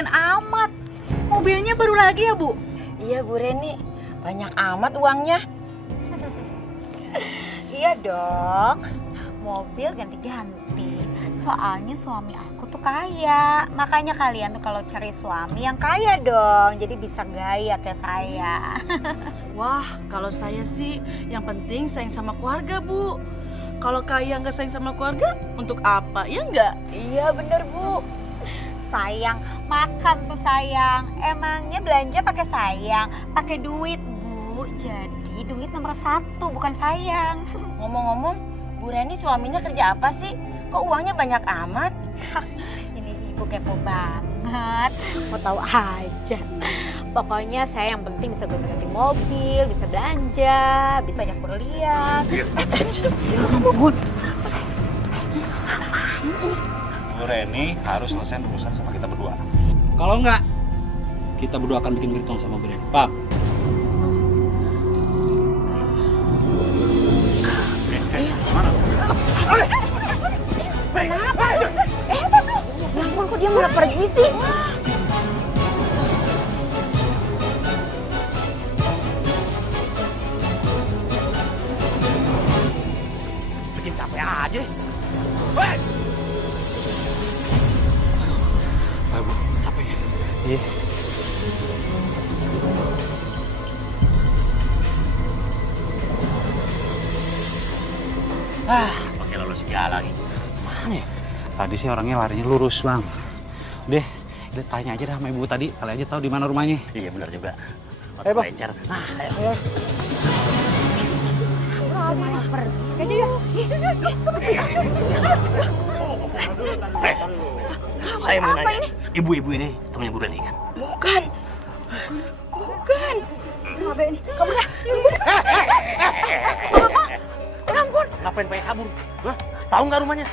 keren amat. Mobilnya baru lagi ya, Bu? Iya, Bu Reni. Banyak amat uangnya. Iya dong. Mobil ganti-ganti. Soalnya suami aku tuh kaya. Makanya kalian tuh kalau cari suami yang kaya dong. Jadi bisa gaya kayak saya. Wah, kalau saya sih yang penting sayang sama keluarga, Bu. Kalau kaya nggak sayang sama keluarga, untuk apa? Ya nggak? Iya, bener, Bu. Sayang, makan tuh sayang. Emangnya belanja pakai sayang, pakai duit, Bu. Jadi duit nomor 1, bukan sayang. Ngomong-ngomong, Bu Reni suaminya kerja apa sih? Kok uangnya banyak amat? Ini ibu kepo banget. Mau tahu aja. Pokoknya saya yang penting bisa ganti mobil, bisa belanja, bisa banyak berlian. Ya ampun. Bu Reni harus selesai urusan sama kita berdua. Kalau enggak, kita berdua akan bikin berhitung sama Bu Reni. Pak. Kenapa? Ya ampun, kok dia malah pergi sih? Bikin capek aja. Ayo, Bu, capek ya? Iya. Pakai lalu segala lagi. Mana ya? Tadi sih orangnya larinya lurus, Bang. Udah, kita tanya aja dah sama Ibu tadi. Kali aja tahu di mana rumahnya. Iya, benar juga. Ayo, Bang. Nah, ayo. Malah pergi aja ya. Saya mau nanya, ibu-ibu ini temannya Bu Reni kan? Bukan. Bukan. Kenapa ini? Kamu dah. Ya ampun. Ngapain pengen kabur? Hah? Tahu nggak rumahnya?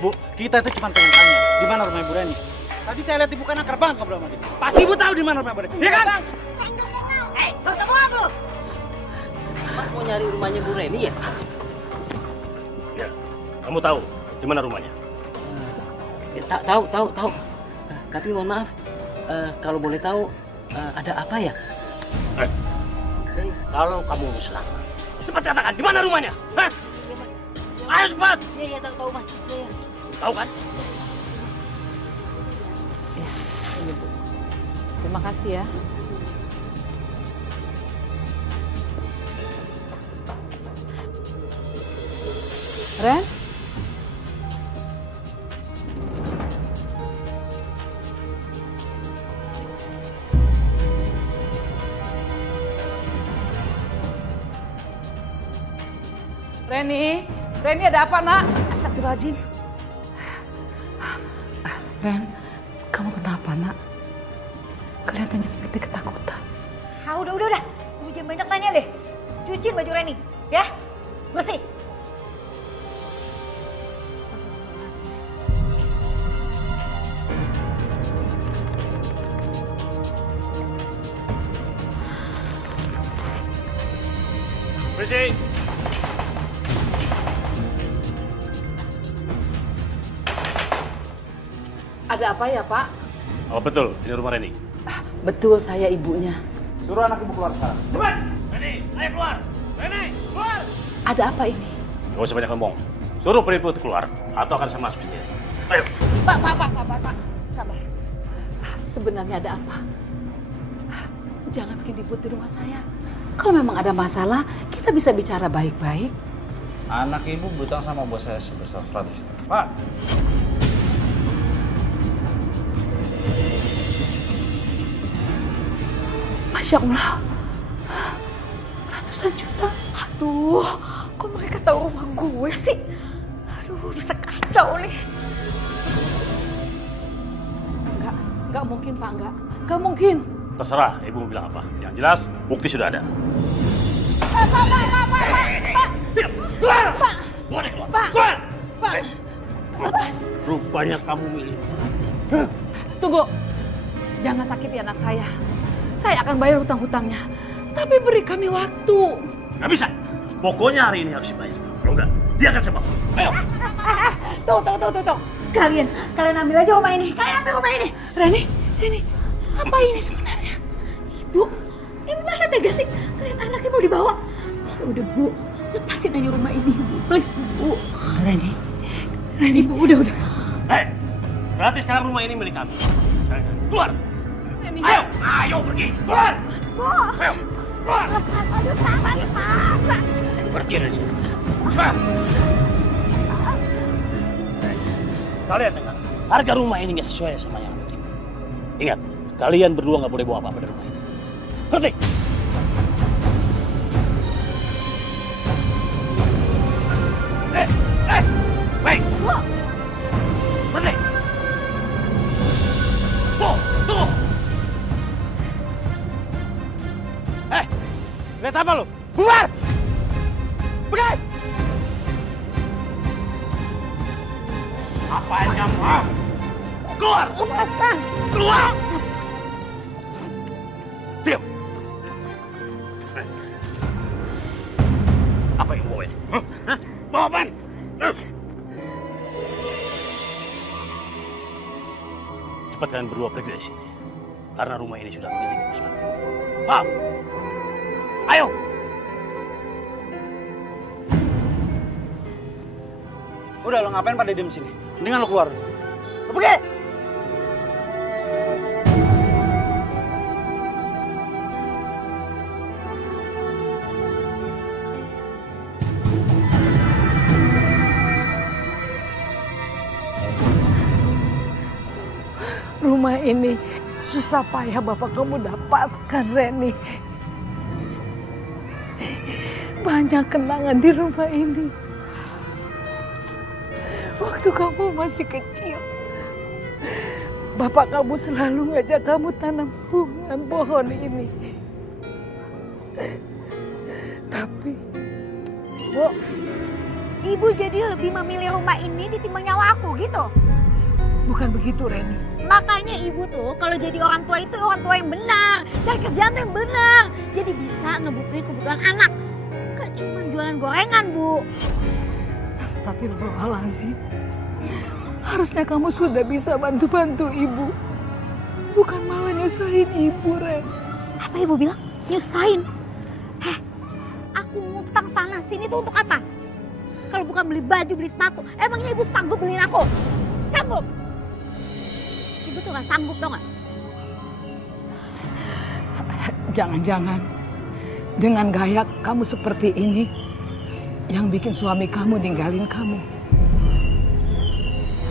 Bu, kita itu cuma pengen tanya, di mana rumah Bu Reni? Tadi saya lihat ibu kan akar banget ngobrol sama dia. Pasti ibu tahu di mana rumah Bu Reni, iya kan? Gak usah bohong lu. Mas mau nyari rumahnya Bu Reni ya? Ya, kamu tahu di mana rumahnya? Ya, tahu. Tapi mohon maaf, kalau boleh tahu, ada apa ya? Kalau kamu selamat, cepat katakan di mana rumahnya? Hah? Ayo cepat! Iya, tahu Mas. Iya. Tahu kan? Iya, Bu. Terima kasih ya. Ren? Reni ada apa, Nak? Astagfirullahaladzim. Ren, kamu kenapa, Nak? Kelihatannya seperti ketakutan. Udah. Ibu jangan banyak tanya deh. Cuciin baju Reni, ya? Bersih. Bersih! Ada apa ya, Pak? Oh betul, ini rumah Reni. Betul, saya ibunya. Suruh anak ibu keluar sekarang. Cepat! Reni, ayo keluar! Reni, keluar! Ada apa ini? Gak usah banyak ngomong. Suruh penipu itu keluar, atau akan saya masuk sendiri. Ayo! Pak, sabar, Pak. Sabar. Sebenarnya ada apa? Jangan bikin ribut di rumah saya. Kalau memang ada masalah, kita bisa bicara baik-baik. Anak ibu berutang sama bos saya sebesar 100 juta. Pak! Masya Allah, ratusan juta. Aduh, kok mereka tahu rumah gue sih? Aduh, bisa kacau nih. Enggak mungkin, Pak, enggak mungkin. Terserah ibu mau bilang apa. Yang jelas, bukti sudah ada. Pak! Keluar! Pak! Boleh keluar! Pak! Keluar! Pak! Lepas! Rupanya kamu milih. Tunggu, jangan sakiti anak saya. Saya akan bayar hutang-hutangnya. Tapi beri kami waktu. Nggak bisa. Pokoknya hari ini harus dibayar. Kalau enggak, dia akan saya bawa. Ayo! Tuh. Kalian ambil aja rumah ini. Kalian ambil rumah ini. Reni, Ini apa ini sebenarnya? Ibu masa tega sih kalian anaknya mau dibawa? Ya udah Bu, lepasin aja rumah ini Bu, please Bu. Reni, Bu udah. Hei, berarti sekarang rumah ini milik kami. Keluar! Reni. Ayo pergi! Keluar! Bu, Ayo, keluar! lepas aja tangan Pak. Pergi dari sini. Kalian dengar, harga rumah ini nggak sesuai sama yang aku terima. Ingat, kalian berdua nggak boleh bawa apa-apa dari rumah ini. Ngerti? Wait! Berhenti! Tunggu! Lihat apa lu? Bubar! Pergi! Apaan kamu? Keluar! Lepaskan. Keluar! Diam! Apa yang bawa ini? Hah? Bawa apaan? Cepat kalian berdua pergi dari sini. Karena rumah ini sudah milik bos kami. Paham? Ayo! Udah, lo ngapain pada diem sini? Mendingan lo keluar. Lo pergi! Rumah ini susah payah Bapak kamu dapatkan, Reni. Banyak kenangan di rumah ini. Waktu kamu masih kecil, Bapak kamu selalu ngajak kamu tanam bunga pohon ini. Tapi, Bu, Ibu jadi lebih memilih rumah ini ditimbang nyawa aku gitu? bukan begitu, Reni. Makanya Ibu tuh kalau jadi orang tua itu orang tua yang benar, cari kerjaan tuh yang benar. Jadi bisa ngebutuhin kebutuhan anak. Gak cuma jualan gorengan, Bu. Astagfirullahaladzim. Harusnya kamu sudah bisa bantu-bantu Ibu. Bukan malah nyusahin Ibu, Ren. Apa Ibu bilang? Nyusahin? Aku ngutang sana sini tuh untuk apa? Kalau bukan beli baju, beli sepatu, emangnya Ibu sanggup beliin aku? Sanggup? Ibu tuh gak sanggup, tau gak? Jangan-jangan dengan gaya kamu seperti ini yang bikin suami kamu ninggalin kamu.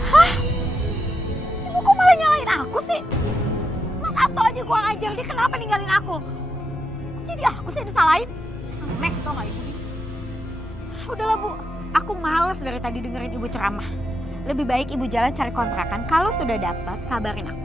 Hah? Ibu kok malah nyalain aku sih? Mas Anto aja kurang ajar, dia kenapa ninggalin aku? Kok jadi aku sih yang disalahin? Mek, tau gak Ibu nih? Udahlah Bu, aku males dari tadi dengerin Ibu ceramah. Lebih baik Ibu jalan cari kontrakan, kalau sudah dapat kabarin aku.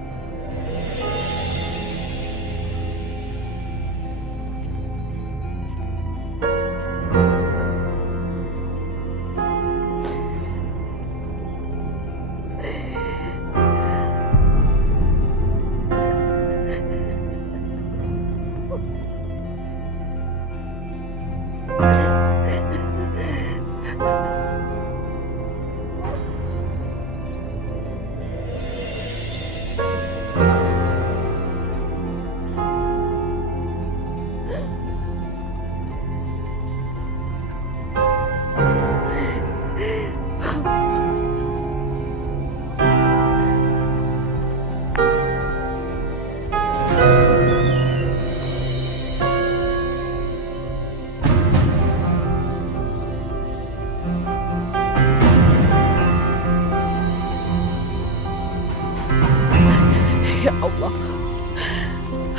Ya Allah,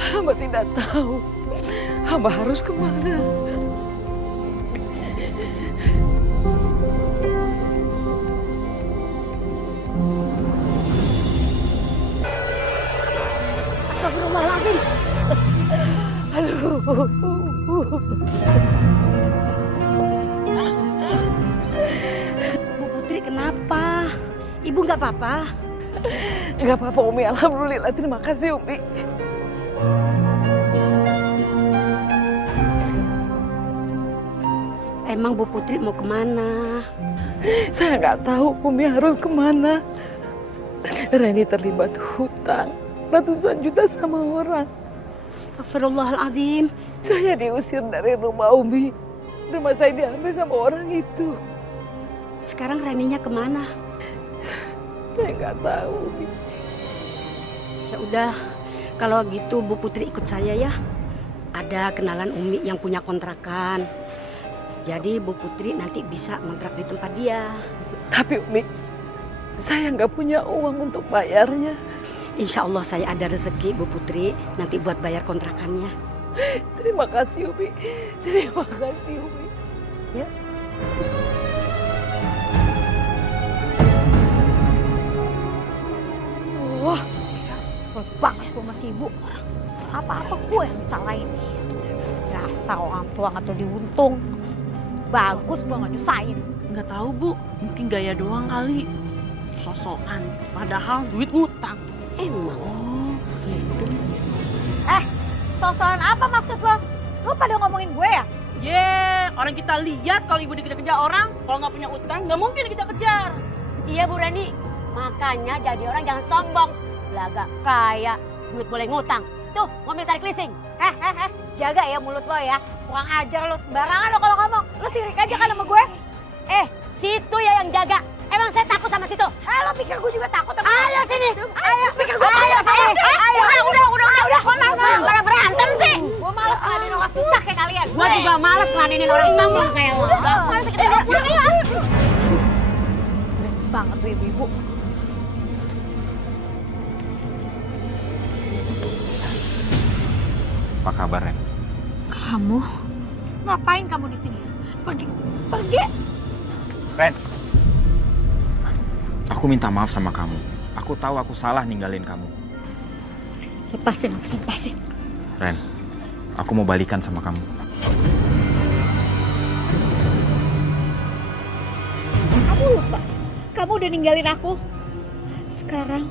hamba tidak tahu hamba harus kemana. Astagfirullahaladzim. Aduh. Bu Putri kenapa? Ibu nggak apa-apa? Enggak apa-apa Umi, alhamdulillah, terima kasih Umi. Emang Bu Putri mau kemana? Saya nggak tahu Umi harus kemana. Reni terlibat hutang. ratusan juta sama orang. Astagfirullahaladzim. Saya diusir dari rumah Umi. Rumah saya diambil sama orang itu. Sekarang Reninya kemana? Saya nggak tahu, Umi. Ya udah, kalau gitu Bu Putri ikut saya ya. Ada kenalan Umi yang punya kontrakan. Jadi Bu Putri nanti bisa ngontrak di tempat dia. Tapi Umi, saya nggak punya uang untuk bayarnya. Insya Allah saya ada rezeki Bu Putri nanti buat bayar kontrakannya. Terima kasih Umi. Terima kasih Umi. Ya. Wah, sebel banget gue sama si ibu. Apa-apa gue yang disalahin. Dasar orang tua nggak tahu diuntung. Bagus gue nggak nyusahin. Nggak tahu Bu, mungkin gaya doang kali. Sosokan, padahal duit ngutang. Emang. Sosokan apa maksud lo? Lo pada ngomongin gue ya? Orang kita lihat kalau ibu dikejar-kejar orang, kalau nggak punya utang nggak mungkin kita kejar. Iya Bu Reni, makanya jadi orang jangan sombong. Belaga kaya, duit boleh ngutang. Tuh, mobil tarik leasing. Jaga ya mulut lo ya. Kurang ajar lo, sembarangan lo kalau ngomong. Lo sirik aja kan sama gue. Situ ya yang jaga. Emang saya takut sama situ. Lo pikir gue juga takut sama Ayo sini. Ayo, pikir gue Ayo sini. Ayo. Udah. Kok malah berantem sih? Gue malas ngeladenin orang susah kayak kalian. Gua juga malas ngeladenin orang sombong kayak lo. Malas kita bawa pulang ya. Sering banget tuh ibu-ibu. Apa kabar, Ren? Kamu? Ngapain kamu di sini? Pergi. Ren, aku minta maaf sama kamu. Aku tahu aku salah ninggalin kamu. Lepasin. Ren, aku mau balikan sama kamu. Kamu lupa? Kamu udah ninggalin aku. Sekarang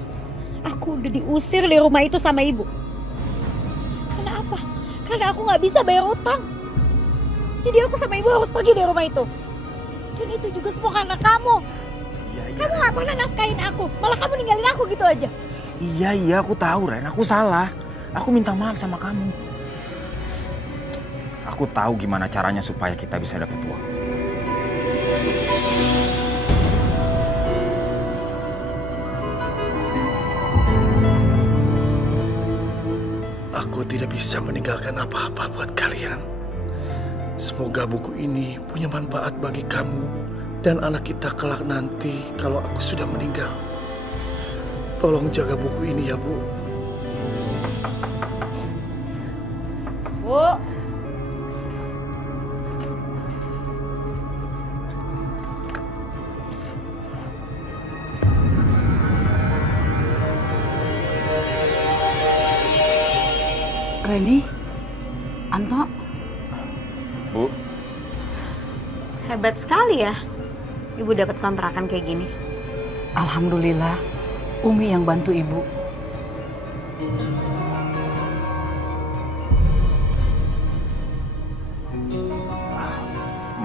aku udah diusir dari rumah itu sama ibu. Karena apa? Karena aku nggak bisa bayar utang. Jadi aku sama ibu harus pergi dari rumah itu. Dan itu juga semua karena kamu. Iya. Kamu nggak pernah nafkahin aku. Malah kamu ninggalin aku gitu aja. Iya, aku tahu, Ren. Aku salah. Aku minta maaf sama kamu. Aku tahu gimana caranya supaya kita bisa dapat uang. Aku tidak bisa meninggalkan apa-apa buat kalian. Semoga buku ini punya manfaat bagi kamu dan anak kita kelak nanti kalau aku sudah meninggal. Tolong jaga buku ini ya, Bu. Bu. Reni, Anto. Bu, Hebat sekali ya. Ibu dapat kontrakan kayak gini. Alhamdulillah, Umi yang bantu ibu.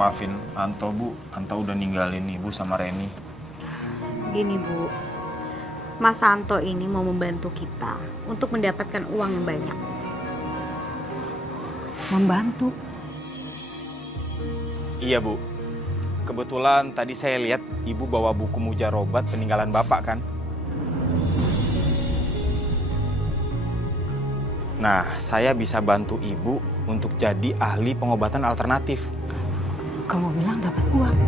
maafin Anto, Bu. Anto udah ninggalin Ibu sama Reni. Gini Bu, Mas Anto ini mau membantu kita untuk mendapatkan uang yang banyak. Membantu? Iya, Bu. Kebetulan tadi saya lihat Ibu bawa buku mujarobat peninggalan Bapak kan? Nah, saya bisa bantu Ibu untuk jadi ahli pengobatan alternatif. Kamu bilang dapat uang.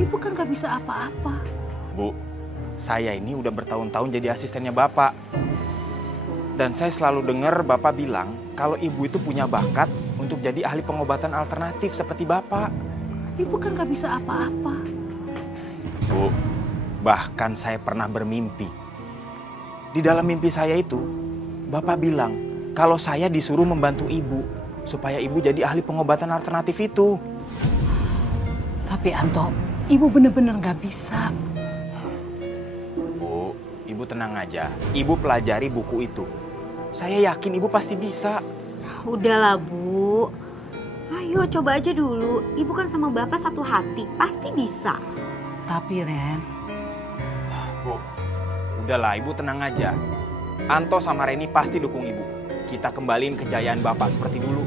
Ibu kan gak bisa apa-apa. Bu, saya ini udah bertahun-tahun jadi asistennya Bapak. Dan saya selalu dengar Bapak bilang kalau Ibu itu punya bakat untuk jadi ahli pengobatan alternatif seperti Bapak. Ibu kan gak bisa apa-apa. Bu, bahkan saya pernah bermimpi. Di dalam mimpi saya itu, Bapak bilang kalau saya disuruh membantu Ibu supaya Ibu jadi ahli pengobatan alternatif itu. Tapi Anto, Ibu bener-bener gak bisa. Bu, Ibu tenang aja. Ibu pelajari buku itu. Saya yakin Ibu pasti bisa. Udahlah Bu, ayo coba aja dulu. Ibu kan sama Bapak satu hati, pasti bisa. Tapi Ren, Udahlah, ibu tenang aja. Anto sama Reni pasti dukung ibu. Kita kembaliin kejayaan bapak seperti dulu.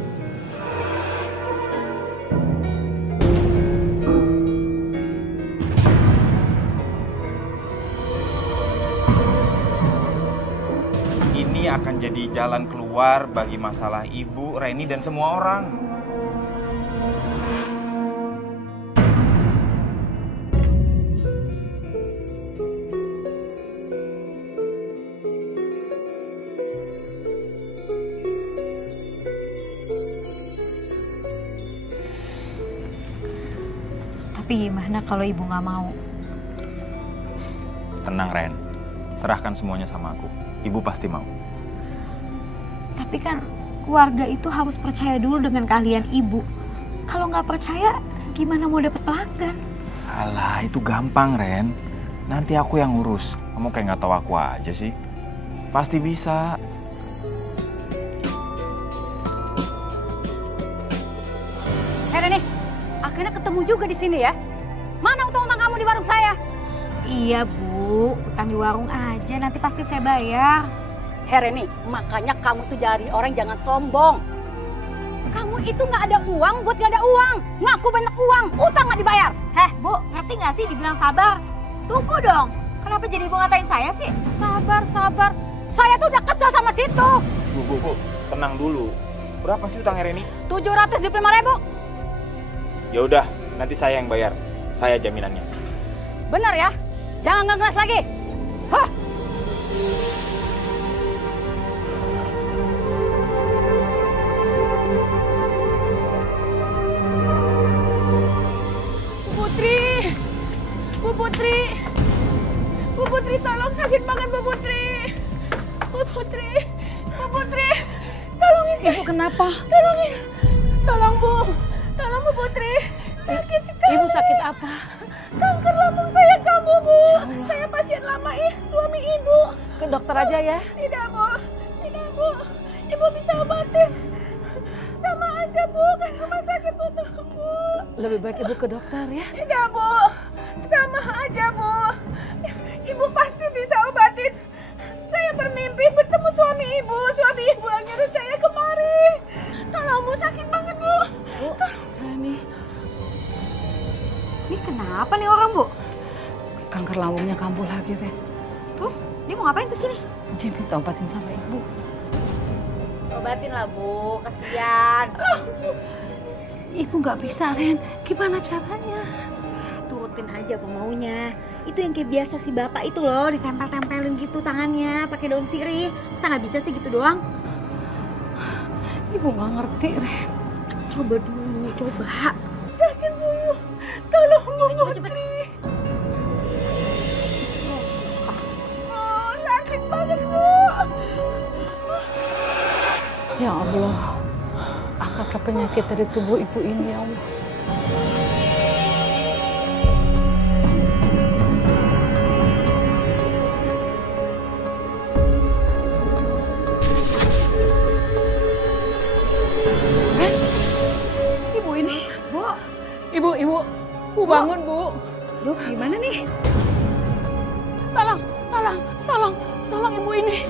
Ini akan jadi jalan keluar bagi masalah ibu, Reni, dan semua orang. Tapi gimana kalau ibu nggak mau? Tenang, Ren. Serahkan semuanya sama aku. Ibu pasti mau. Tapi kan keluarga itu harus percaya dulu dengan keahlian ibu. Kalau nggak percaya, gimana mau dapet pelanggan? Alah, itu gampang, Ren. Nanti aku yang ngurus. Kamu kayak nggak tahu aku aja sih. Pasti bisa. Reni, akhirnya ketemu juga di sini ya. Mana utang-utang kamu di warung saya? Iya Bu, utang di warung aja, nanti pasti saya bayar. Reni, makanya kamu tuh cari orang jangan sombong. Kamu itu nggak ada uang buat nggak ada uang. Ngaku banyak uang, utang nggak dibayar. Heh Bu, ngerti nggak sih dibilang sabar? Tunggu dong, kenapa jadi Ibu ngatain saya sih? Sabar, sabar. Saya tuh udah kesel sama situ. Bu, tenang dulu. Berapa sih utang Reni? 725.000. Ya udah, nanti saya yang bayar. Saya jaminannya. Benar ya? Jangan ngegas lagi. Hah? Bu Putri, tolong, sakit banget Bu Putri. Bu Putri, tolongin saya. Ibu kenapa? Tolong Bu Putri. Sakit sekali. Ibu sakit apa? Kanker lambung saya kambuh Bu. Saya pasien lama suami Ibu. Ke dokter aja ya. Tidak Bu. Ibu bisa obatin. Sama aja Bu, kan rumah sakit Bu, tolong Bu. Lebih baik ibu ke dokter ya. Tidak Bu, sama aja Bu. Ibu pasti bisa obatin. Saya bermimpi bertemu suami Ibu yang nyuruh saya kemari. Tolong Bu, sakit banget Bu. Ini kenapa nih orang Bu? Kanker lambungnya kambuh lagi, Ren. Terus dia mau ngapain kesini? Dia minta obatin sama ibu. Obatin lah Bu, kasihan. Ibu nggak bisa, Ren. Gimana caranya? Turutin aja pemaunya. Itu yang kayak biasa si bapak itu loh, ditempel-tempelin gitu tangannya pakai daun sirih. Masa nggak bisa sih gitu doang? Ibu nggak ngerti, Ren. Coba dulu, coba. Sakit Bu, tolong Bu Putri. Oh, sakit banget Bu. Ya Allah, angkatlah penyakit dari tubuh ibu ini ya Allah. Ibu ini, Bu, Bu bangun Bu. Duh, gimana nih? Tolong ibu ini.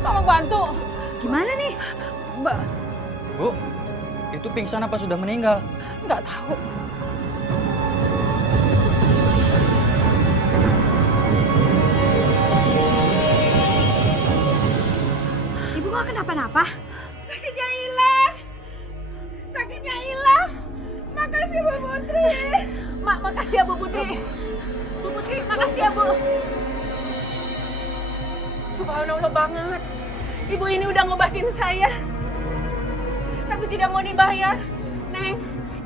Tolong bantu. Gimana nih? Mbak, Bu, itu pingsan apa sudah meninggal? nggak tahu. Ibu nggak kenapa-napa? Sakitnya hilang. Makasih Bu Putri. Makasih ya Bu Putri. Bu Putri, makasih ya Bu. Subhanallah banget. Ibu ini udah ngobatin saya. Tapi tidak mau dibayar. Neng,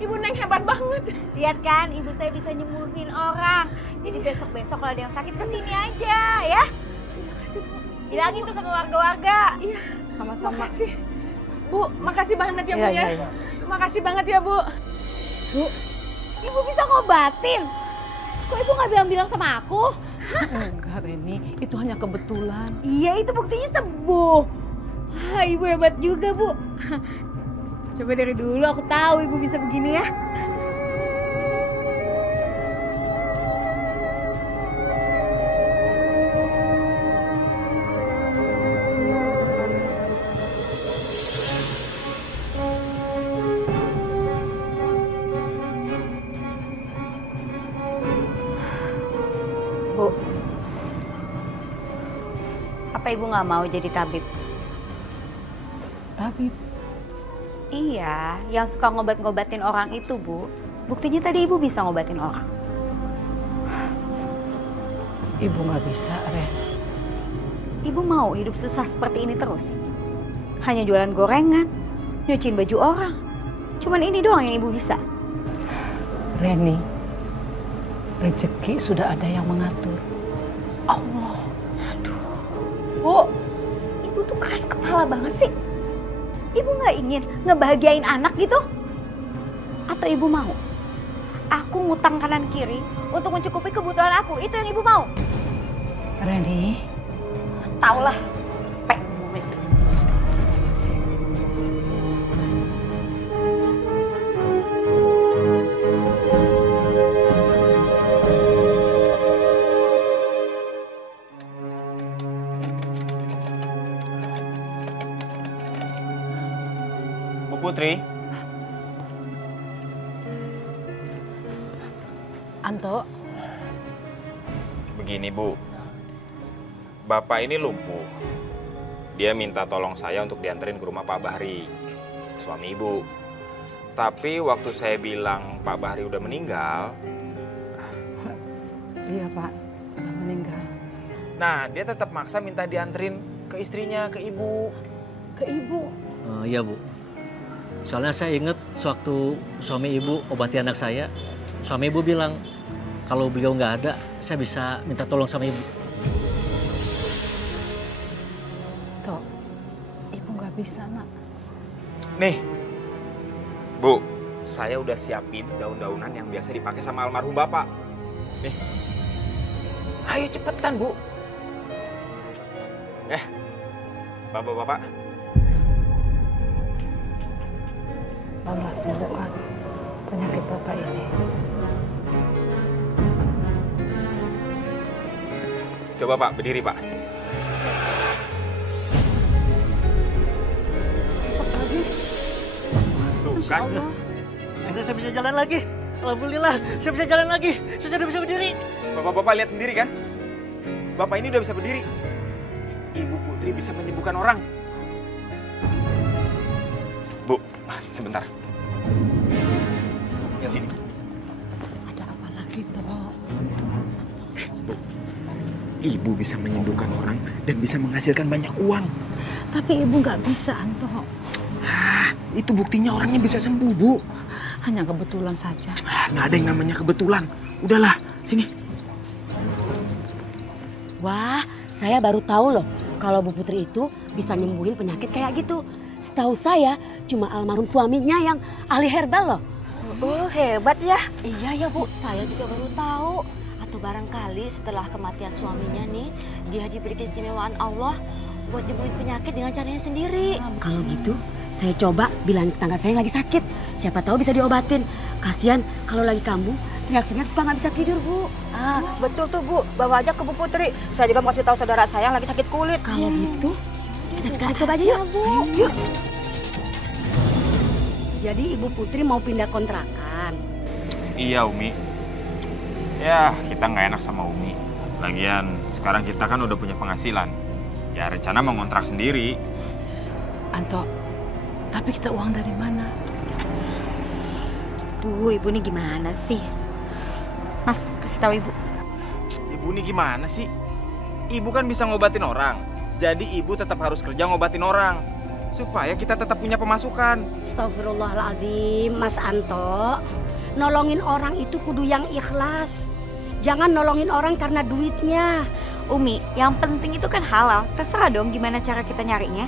Ibu Neng hebat banget. Lihat kan, ibu saya bisa nyembuhin orang. Jadi besok-besok kalau ada yang sakit kesini aja ya. Terima kasih Bu. Bilangin tuh sama warga-warga. Iya, Sama-sama. makasih. Bu, makasih banget ya Bu ya. Iya. Makasih banget ya Bu. Bu, ibu bisa ngobatin. Kok ibu nggak bilang-bilang sama aku? Enggak, Reni. Itu hanya kebetulan. Iya, itu buktinya sembuh. Wah, ibu hebat juga, Bu. Coba dari dulu aku tahu ibu bisa begini ya. Apa ibu nggak mau jadi tabib? Tabib? Iya, yang suka ngobat-ngobatin orang itu, Bu. Buktinya tadi ibu bisa ngobatin orang. Ibu nggak bisa, Ren. Ibu mau hidup susah seperti ini terus? Hanya jualan gorengan, nyuciin baju orang. Cuman ini doang yang ibu bisa. Reni, rezeki sudah ada yang mengatur. Allah. Aduh, Bu, ibu tuh keras kepala banget sih. Ibu nggak ingin ngebahagiain anak gitu? Atau ibu mau aku ngutang kanan kiri untuk mencukupi kebutuhan aku? Itu yang ibu mau? Reni, taulah. Putri. Anto. Begini, Bu. Bapak ini lumpuh. Dia minta tolong saya untuk dianterin ke rumah Pak Bahri, suami Ibu. Tapi waktu saya bilang Pak Bahri udah meninggal. Iya, Pak. Udah meninggal. Nah, dia tetap maksa minta dianterin ke istrinya, ke Ibu. Ke Ibu? Iya, Bu. Soalnya saya ingat sewaktu suami ibu obati anak saya, suami ibu bilang kalau beliau nggak ada, saya bisa minta tolong sama ibu. Tok, ibu nggak bisa, Nak. Nih, Bu, saya udah siapin daun-daunan yang biasa dipakai sama almarhum Bapak. Nih, ayo cepetan, Bu. Bapak-bapak. Allah sembuhkan penyakit Bapak ini. Coba Pak, berdiri Pak. Astagfirullahaladzim. Tuh kan. Akhirnya saya bisa jalan lagi. Alhamdulillah, saya bisa jalan lagi. Saya sudah bisa berdiri. Bapak-bapak lihat sendiri kan? Bapak ini udah bisa berdiri. Ibu Putri bisa menyembuhkan orang. Bu, sebentar. Sini. Ada apa lagi, Tok? Bu, Ibu bisa menyembuhkan orang dan bisa menghasilkan banyak uang. Tapi Ibu nggak bisa, Anto. Itu buktinya orangnya bisa sembuh, Bu. Hanya kebetulan saja. Nggak ada yang namanya kebetulan. Udahlah, sini. Wah, saya baru tahu loh kalau Bu Putri itu bisa nyembuhin penyakit kayak gitu. Setahu saya cuma almarhum suaminya yang ahli herbal loh. Oh, hebat ya. Iya ya, Bu, saya juga baru tahu. Atau barangkali setelah kematian suaminya nih, dia diberi keistimewaan Allah buat nyembuhin penyakit dengan caranya sendiri. Kalau gitu, saya coba bilang tetangga saya yang lagi sakit. Siapa tahu bisa diobatin. Kasian kalau lagi kambuh, teriak-teriak suka nggak bisa tidur, Bu. Ah, betul tuh, Bu. Bawa aja ke Bu Putri. Saya juga mau kasih tahu saudara saya yang lagi sakit kulit. Kalau gitu, kita sekarang coba aja yuk. Bu. Yuk. Jadi Ibu Putri mau pindah kontrakan? Iya, Umi. Ya, kita nggak enak sama Umi. Lagian, sekarang kita kan udah punya penghasilan. Ya, rencana mau ngontrak sendiri. Anto, tapi kita uang dari mana? Duh, ibu nih gimana sih? Mas, kasih tahu ibu. Ibu nih gimana sih? Ibu kan bisa ngobatin orang. Jadi ibu tetap harus kerja ngobatin orang. Supaya kita tetap punya pemasukan. Astagfirullahaladzim, Mas Anto. Nolongin orang itu kudu yang ikhlas. Jangan nolongin orang karena duitnya. Umi, yang penting itu kan halal. Terserah dong gimana cara kita nyarinya.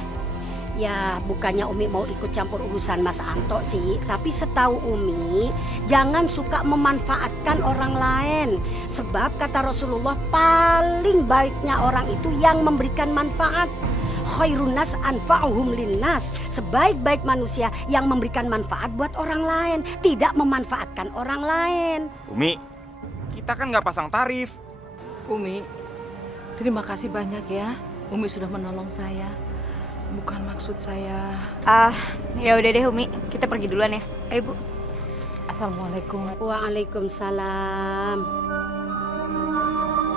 Ya, bukannya Umi mau ikut campur urusan Mas Anto sih. Tapi setahu Umi, jangan suka memanfaatkan orang lain. Sebab kata Rasulullah, paling baiknya orang itu yang memberikan manfaat. Khairun nas anfa'uhum linnas. Sebaik-baik manusia yang memberikan manfaat buat orang lain, tidak memanfaatkan orang lain. Umi, kita kan nggak pasang tarif. Umi, terima kasih banyak ya. Umi sudah menolong saya. Bukan maksud saya. Ya udah deh Umi, kita pergi duluan ya. Ayo Bu. Assalamualaikum. Waalaikumsalam.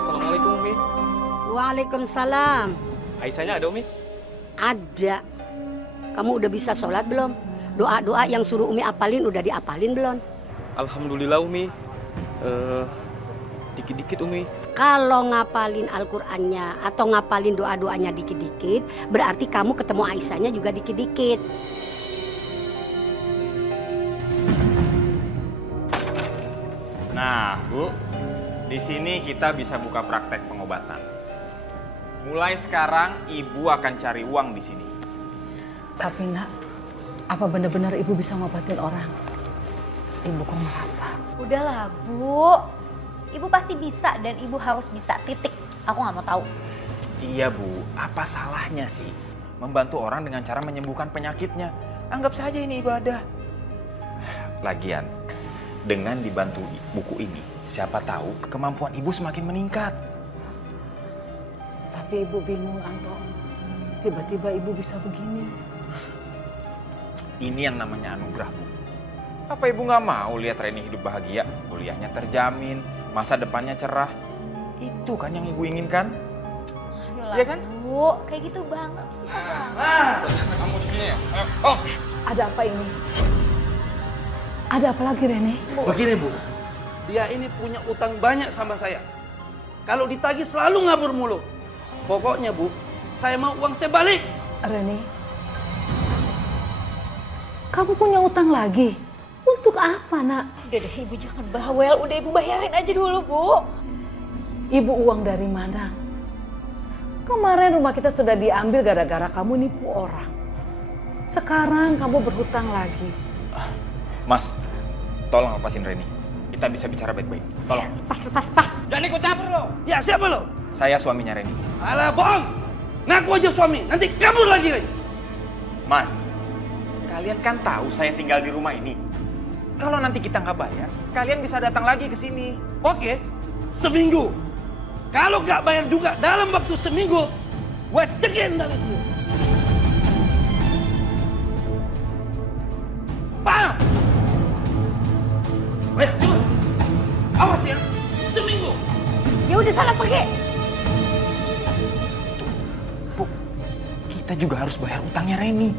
Assalamualaikum, Umi. Waalaikumsalam. Aisyahnya ada, Umi? Ada. Kamu udah bisa sholat belum? Doa-doa yang suruh Umi apalin udah diapalin belum? Alhamdulillah, Umi. Dikit-dikit, Umi. Kalau ngapalin Al-Qur'annya atau ngapalin doa-doanya dikit-dikit, berarti kamu ketemu Aisyahnya juga dikit-dikit. Nah, Bu, di sini kita bisa buka praktek pengobatan. Mulai sekarang Ibu akan cari uang di sini. Tapi nak, apa benar-benar ibu bisa ngobatin orang? Ibu kok merasa. Udahlah Bu, ibu pasti bisa dan ibu harus bisa, titik. Aku nggak mau tahu. Iya, Bu, apa salahnya sih membantu orang dengan cara menyembuhkan penyakitnya? Anggap saja ini ibadah. Lagian, dengan dibantu buku ini, siapa tahu kemampuan Ibu semakin meningkat. Tapi ibu bingung, Anto. Tiba-tiba ibu bisa begini. Ini yang namanya anugerah, Bu. Apa Ibu nggak mau lihat Reni hidup bahagia? Kuliahnya terjamin, masa depannya cerah. Itu kan yang Ibu inginkan? Ayolah, Iya kan? Bu, kayak gitu banget, susah banget. Ternyata kamu di sini ya? Oh. Ada apa ini? Ada apa lagi, Reni? Begini, Bu. Dia ini punya utang banyak sama saya. Kalau ditagih selalu ngabur mulu. Pokoknya, Bu, saya mau uang saya balik. Reni, kamu punya utang lagi? Untuk apa, nak? Udah deh, ibu jangan bawel. Udah ibu bayarin aja dulu, Bu. Ibu uang dari mana? Kemarin rumah kita sudah diambil gara-gara kamu nipu orang. Sekarang kamu berhutang lagi. Mas, tolong lepasin Reni. Kita bisa bicara baik-baik. Tolong. Pas. Jangan ikut campur lo. Ya, siapa lo? Saya suaminya Reni. Alah, bohong. Ngaku aja suami, nanti kabur lagi, Reni. Mas, kalian kan tahu saya tinggal di rumah ini. Kalau nanti kita nggak bayar, kalian bisa datang lagi ke sini. Oke, seminggu. Kalau nggak bayar juga dalam waktu seminggu, gue cekin dari sini. Paham? Ayo, coba. Awas ya, seminggu. Ya udah sana pergi. Bu, kita juga harus bayar utangnya Reni.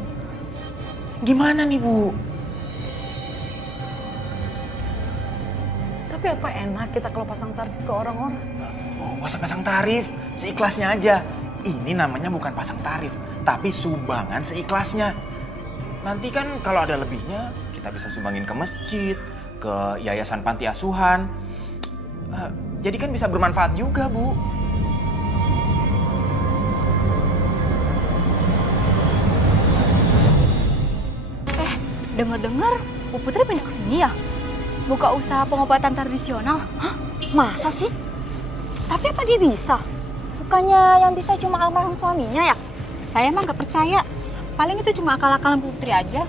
Gimana nih, Bu? Tapi apa enak kita kalau pasang tarif ke orang-orang? Oh, nggak usah pasang tarif, seikhlasnya aja. Ini namanya bukan pasang tarif, tapi sumbangan seikhlasnya. Nanti kan kalau ada lebihnya, kita bisa sumbangin ke masjid, ke yayasan panti asuhan. Jadi kan bisa bermanfaat juga, Bu. Dengar-dengar Bu Putri pindah ke sini ya? Buka usaha pengobatan tradisional. Hah? Masa sih? Tapi apa dia bisa? Bukannya yang bisa cuma almarhum suaminya ya? Saya emang gak percaya. Paling itu cuma akal-akalan Bu Putri aja.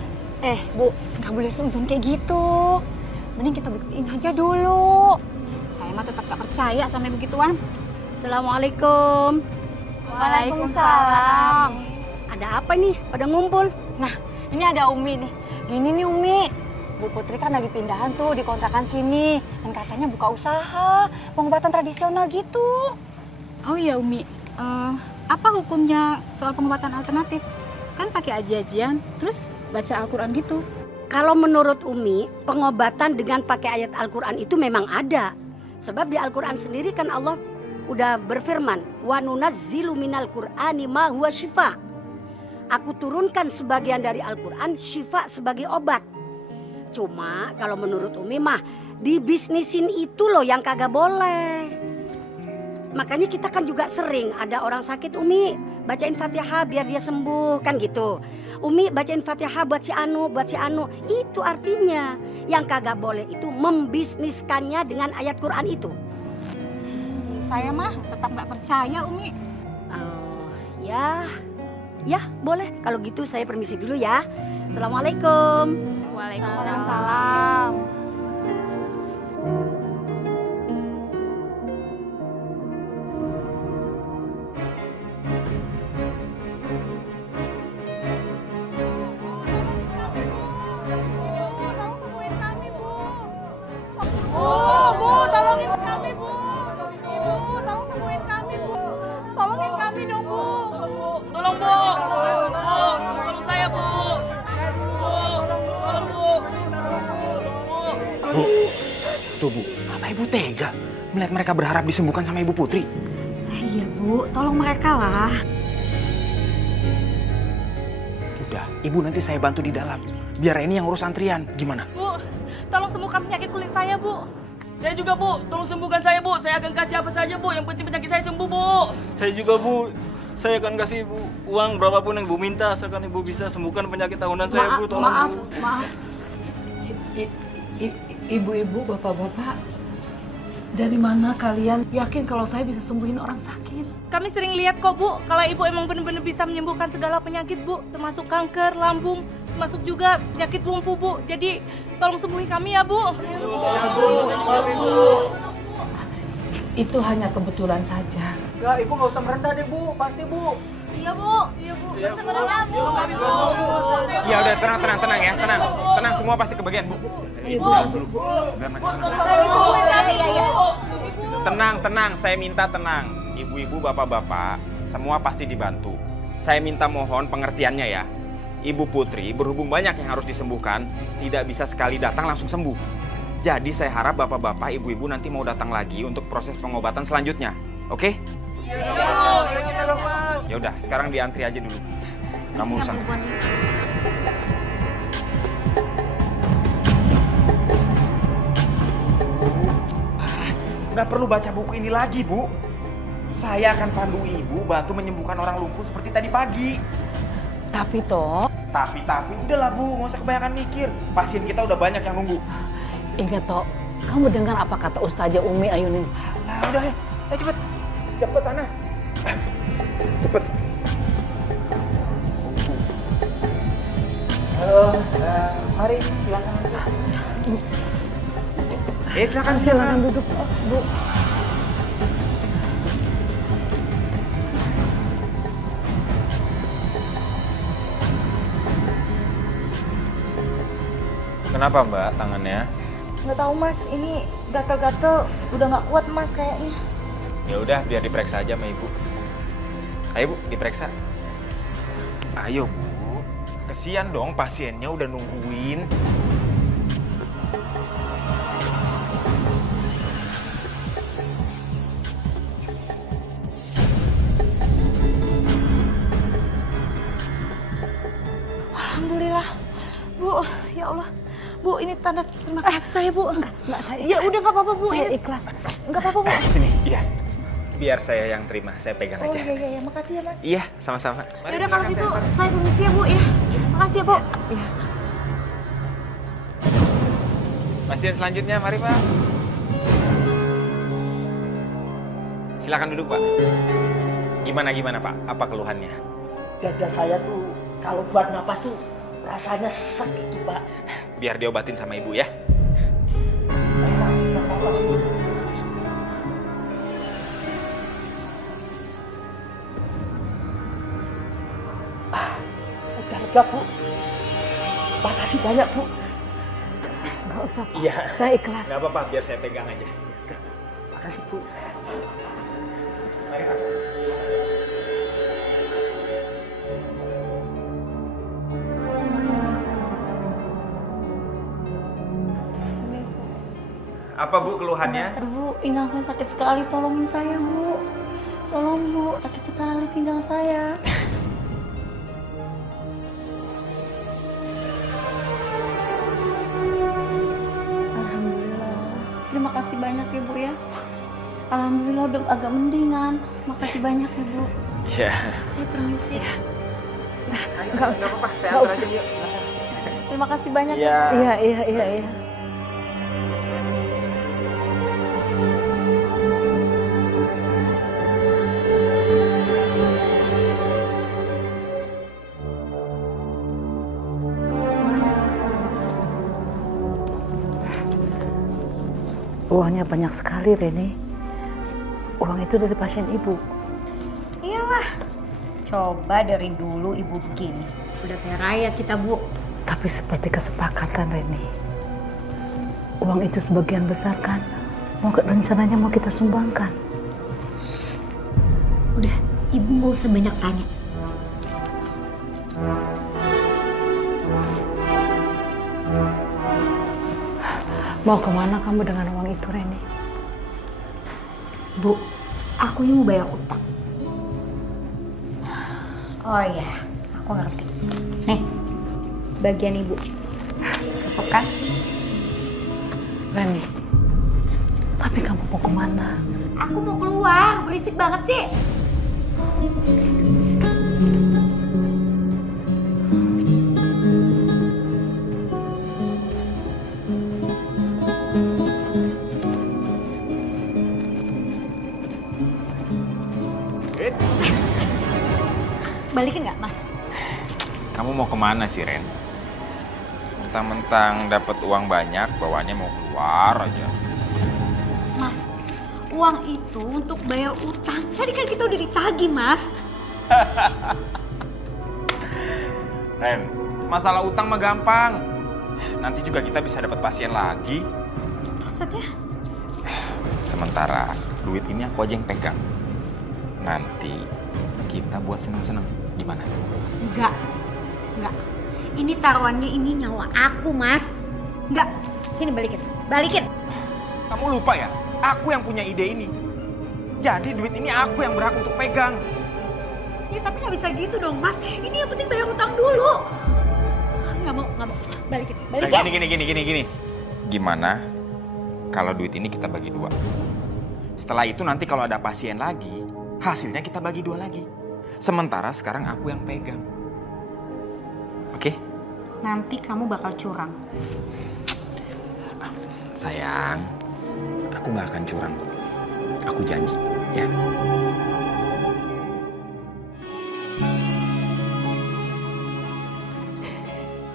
Bu, gak boleh seuzon kayak gitu. Mending kita buktiin aja dulu. Saya mah tetap gak percaya sama begituan. Assalamualaikum. Waalaikumsalam. Ada apa nih? Pada ngumpul? Nah, ini ada Umi nih. Gini nih Umi, Bu Putri kan lagi pindahan tuh di kontrakan sini. Dan katanya buka usaha pengobatan tradisional gitu. Oh iya Umi, apa hukumnya soal pengobatan alternatif? Kan pakai aji-ajian, terus baca Al-Quran gitu. Kalau menurut Umi, pengobatan dengan pakai ayat Al-Quran itu memang ada. Sebab di Al-Quran sendiri kan Allah udah berfirman, wa nunazzilu minal Qur'ani ma huwa syifa. Aku turunkan sebagian dari Al-Quran syifa sebagai obat. Cuma kalau menurut Umi mah dibisnisin itu loh yang kagak boleh. Makanya kita kan juga sering ada orang sakit, Umi bacain Fatihah biar dia sembuh kan gitu. Umi bacain Fatihah buat si Anu, Itu artinya yang kagak boleh itu membisniskannya dengan ayat Quran itu. Saya mah tetap gak percaya Umi. Ya boleh. Kalau gitu saya permisi dulu ya. Assalamualaikum. Waalaikumsalam. Bu, tolongin kami, Bu. Ibu, tolong sembuhin kami, Bu. Tolongin kami dong, Bu. Apa ibu tega melihat mereka berharap disembuhkan sama Ibu Putri? Iya Bu, tolong mereka lah. Udah, ibu nanti saya bantu di dalam. Biar ini yang urus antrian, gimana? Bu, tolong sembuhkan penyakit kulit saya, Bu. Saya juga, Bu. Tolong sembuhkan saya, Bu. Saya akan kasih apa saja, Bu. Yang penting penyakit saya sembuh, Bu. Saya juga, Bu. Saya akan kasih Ibu uang berapapun yang Ibu minta, asalkan Ibu bisa sembuhkan penyakit tahunan saya, Bu. Tolong, Maaf, Bu. maaf. Ibu-ibu, bapak-bapak, dari mana kalian yakin kalau saya bisa sembuhin orang sakit? Kami sering lihat kok, Bu, kalau Ibu emang benar-benar bisa menyembuhkan segala penyakit, Bu. Termasuk kanker, lambung, termasuk juga penyakit lumpuh, Bu. Jadi, tolong sembuhin kami ya, Bu. Itu hanya kebetulan saja. Enggak, Ibu nggak usah merendah deh, Bu. Pasti, Bu. Iya Bu. Iya Bu. Sebenarnya Bu. Ya udah, tenang ya, tenang. Tenang, semua pasti kebagian, Bu. Ibu. Biar mereka tenang. Tenang, saya minta tenang. Ibu-ibu, bapak-bapak, semua pasti dibantu. Saya minta mohon pengertiannya ya. Ibu Putri berhubung banyak yang harus disembuhkan, tidak bisa sekali datang langsung sembuh. Jadi saya harap bapak-bapak, ibu-ibu nanti mau datang lagi untuk proses pengobatan selanjutnya. Oke? Ya udah, sekarang diantri aja dulu. Kamu urusan. Nggak perlu baca buku ini lagi, Bu. Saya akan pandu ibu bantu menyembuhkan orang lumpuh seperti tadi pagi. Tapi toh. Tapi, udahlah Bu, nggak usah kebanyakan mikir. Pasien kita udah banyak yang nunggu. Ingat toh, kamu dengar apa kata Ustazah Umi Ayunin? Nah, udah ya, cepet. Cepet sana. Cepet. Halo, mari silakan masuk. Silakan duduk, Bu. Kenapa Mbak tangannya? Nggak tahu Mas, ini gatel-gatel udah nggak kuat Mas kayaknya. Ya udah, biar diperiksa aja sama Ibu. Ayo Bu, diperiksa. Ayo Bu. Kesian dong pasiennya udah nungguin. Alhamdulillah. Bu, ya Allah. Bu, ini tanda terima kasih saya, Bu. Enggak saya. Ya udah nggak apa-apa, Bu. Saya Ini- ikhlas. Nggak apa-apa, Bu. Sini, iya. Biar saya yang terima, saya pegang Oh aja. iya, makasih ya Mas. Iya, sama-sama. Ya udah kalau gitu saya permisi ya, Bu ya. Makasih ya, Bu. Iya. Pasien selanjutnya, mari Pak. Silakan duduk Pak. Gimana Pak? Apa keluhannya? Dada saya tuh kalau buat napas tuh rasanya sesek gitu Pak. Biar diobatin sama Ibu ya. Napas Bu. Udah lega Bu. Makasih banyak Bu. Enggak usah, Pak. Iya. Saya ikhlas. Nggak apa-apa, biar saya pegang aja. Makasih Bu. Mari Pak. Apa Bu keluhannya? Bu, pinggang saya sakit sekali. Tolongin saya, Bu. Tolong, Bu. Sakit sekali pinggang saya. Alhamdulillah. Terima kasih banyak ya, Bu ya. Alhamdulillah udah agak mendingan. Makasih banyak ya, Bu. Iya. Saya permisi. Enggak usah. Nggak apa-apa, saya Nggak antar usah. aja yuk. Silakan. Terima kasih banyak Iya. ya. Iya. Uangnya banyak sekali, Reni. Uang itu dari pasien ibu. Iyalah. Coba dari dulu ibu begini. Udah kayak raya kita, Bu. Tapi seperti kesepakatan, Reni. Uang itu sebagian besar kan rencananya mau kita sumbangkan. Udah, ibu nggak usah banyak tanya. Mau kemana kamu dengan uang itu, Reni? Bu, aku ini mau bayar utang. Oh iya, aku ngerti. Nih, bagian ibu. Cukup kan? Reni, tapi kamu mau kemana? Aku mau keluar, berisik banget sih. Balikin nggak, Mas? Kamu mau kemana sih, Ren? Mentang-mentang dapat uang banyak, bawaannya mau keluar aja. Mas, uang itu untuk bayar utang. Tadi kan kita udah ditagih, Mas. Ren, masalah utang mah gampang. Nanti juga kita bisa dapat pasien lagi. Maksudnya? Sementara duit ini aku aja yang pegang. Nanti kita buat seneng-seneng. Gimana? Enggak. Ini taruhannya ini nyawa aku, Mas. Enggak. Sini balikin. Balikin. Kamu lupa ya? Aku yang punya ide ini. Jadi duit ini aku yang berhak untuk pegang. Ya tapi nggak bisa gitu dong, Mas. Ini yang penting bayar utang dulu. Nggak mau. Balikin. Nah, gini. Gimana kalau duit ini kita bagi dua? Setelah itu nanti kalau ada pasien lagi, hasilnya kita bagi dua lagi. Sementara sekarang aku yang pegang. Oke? Nanti kamu bakal curang. Sayang, aku nggak akan curang. Aku janji, ya.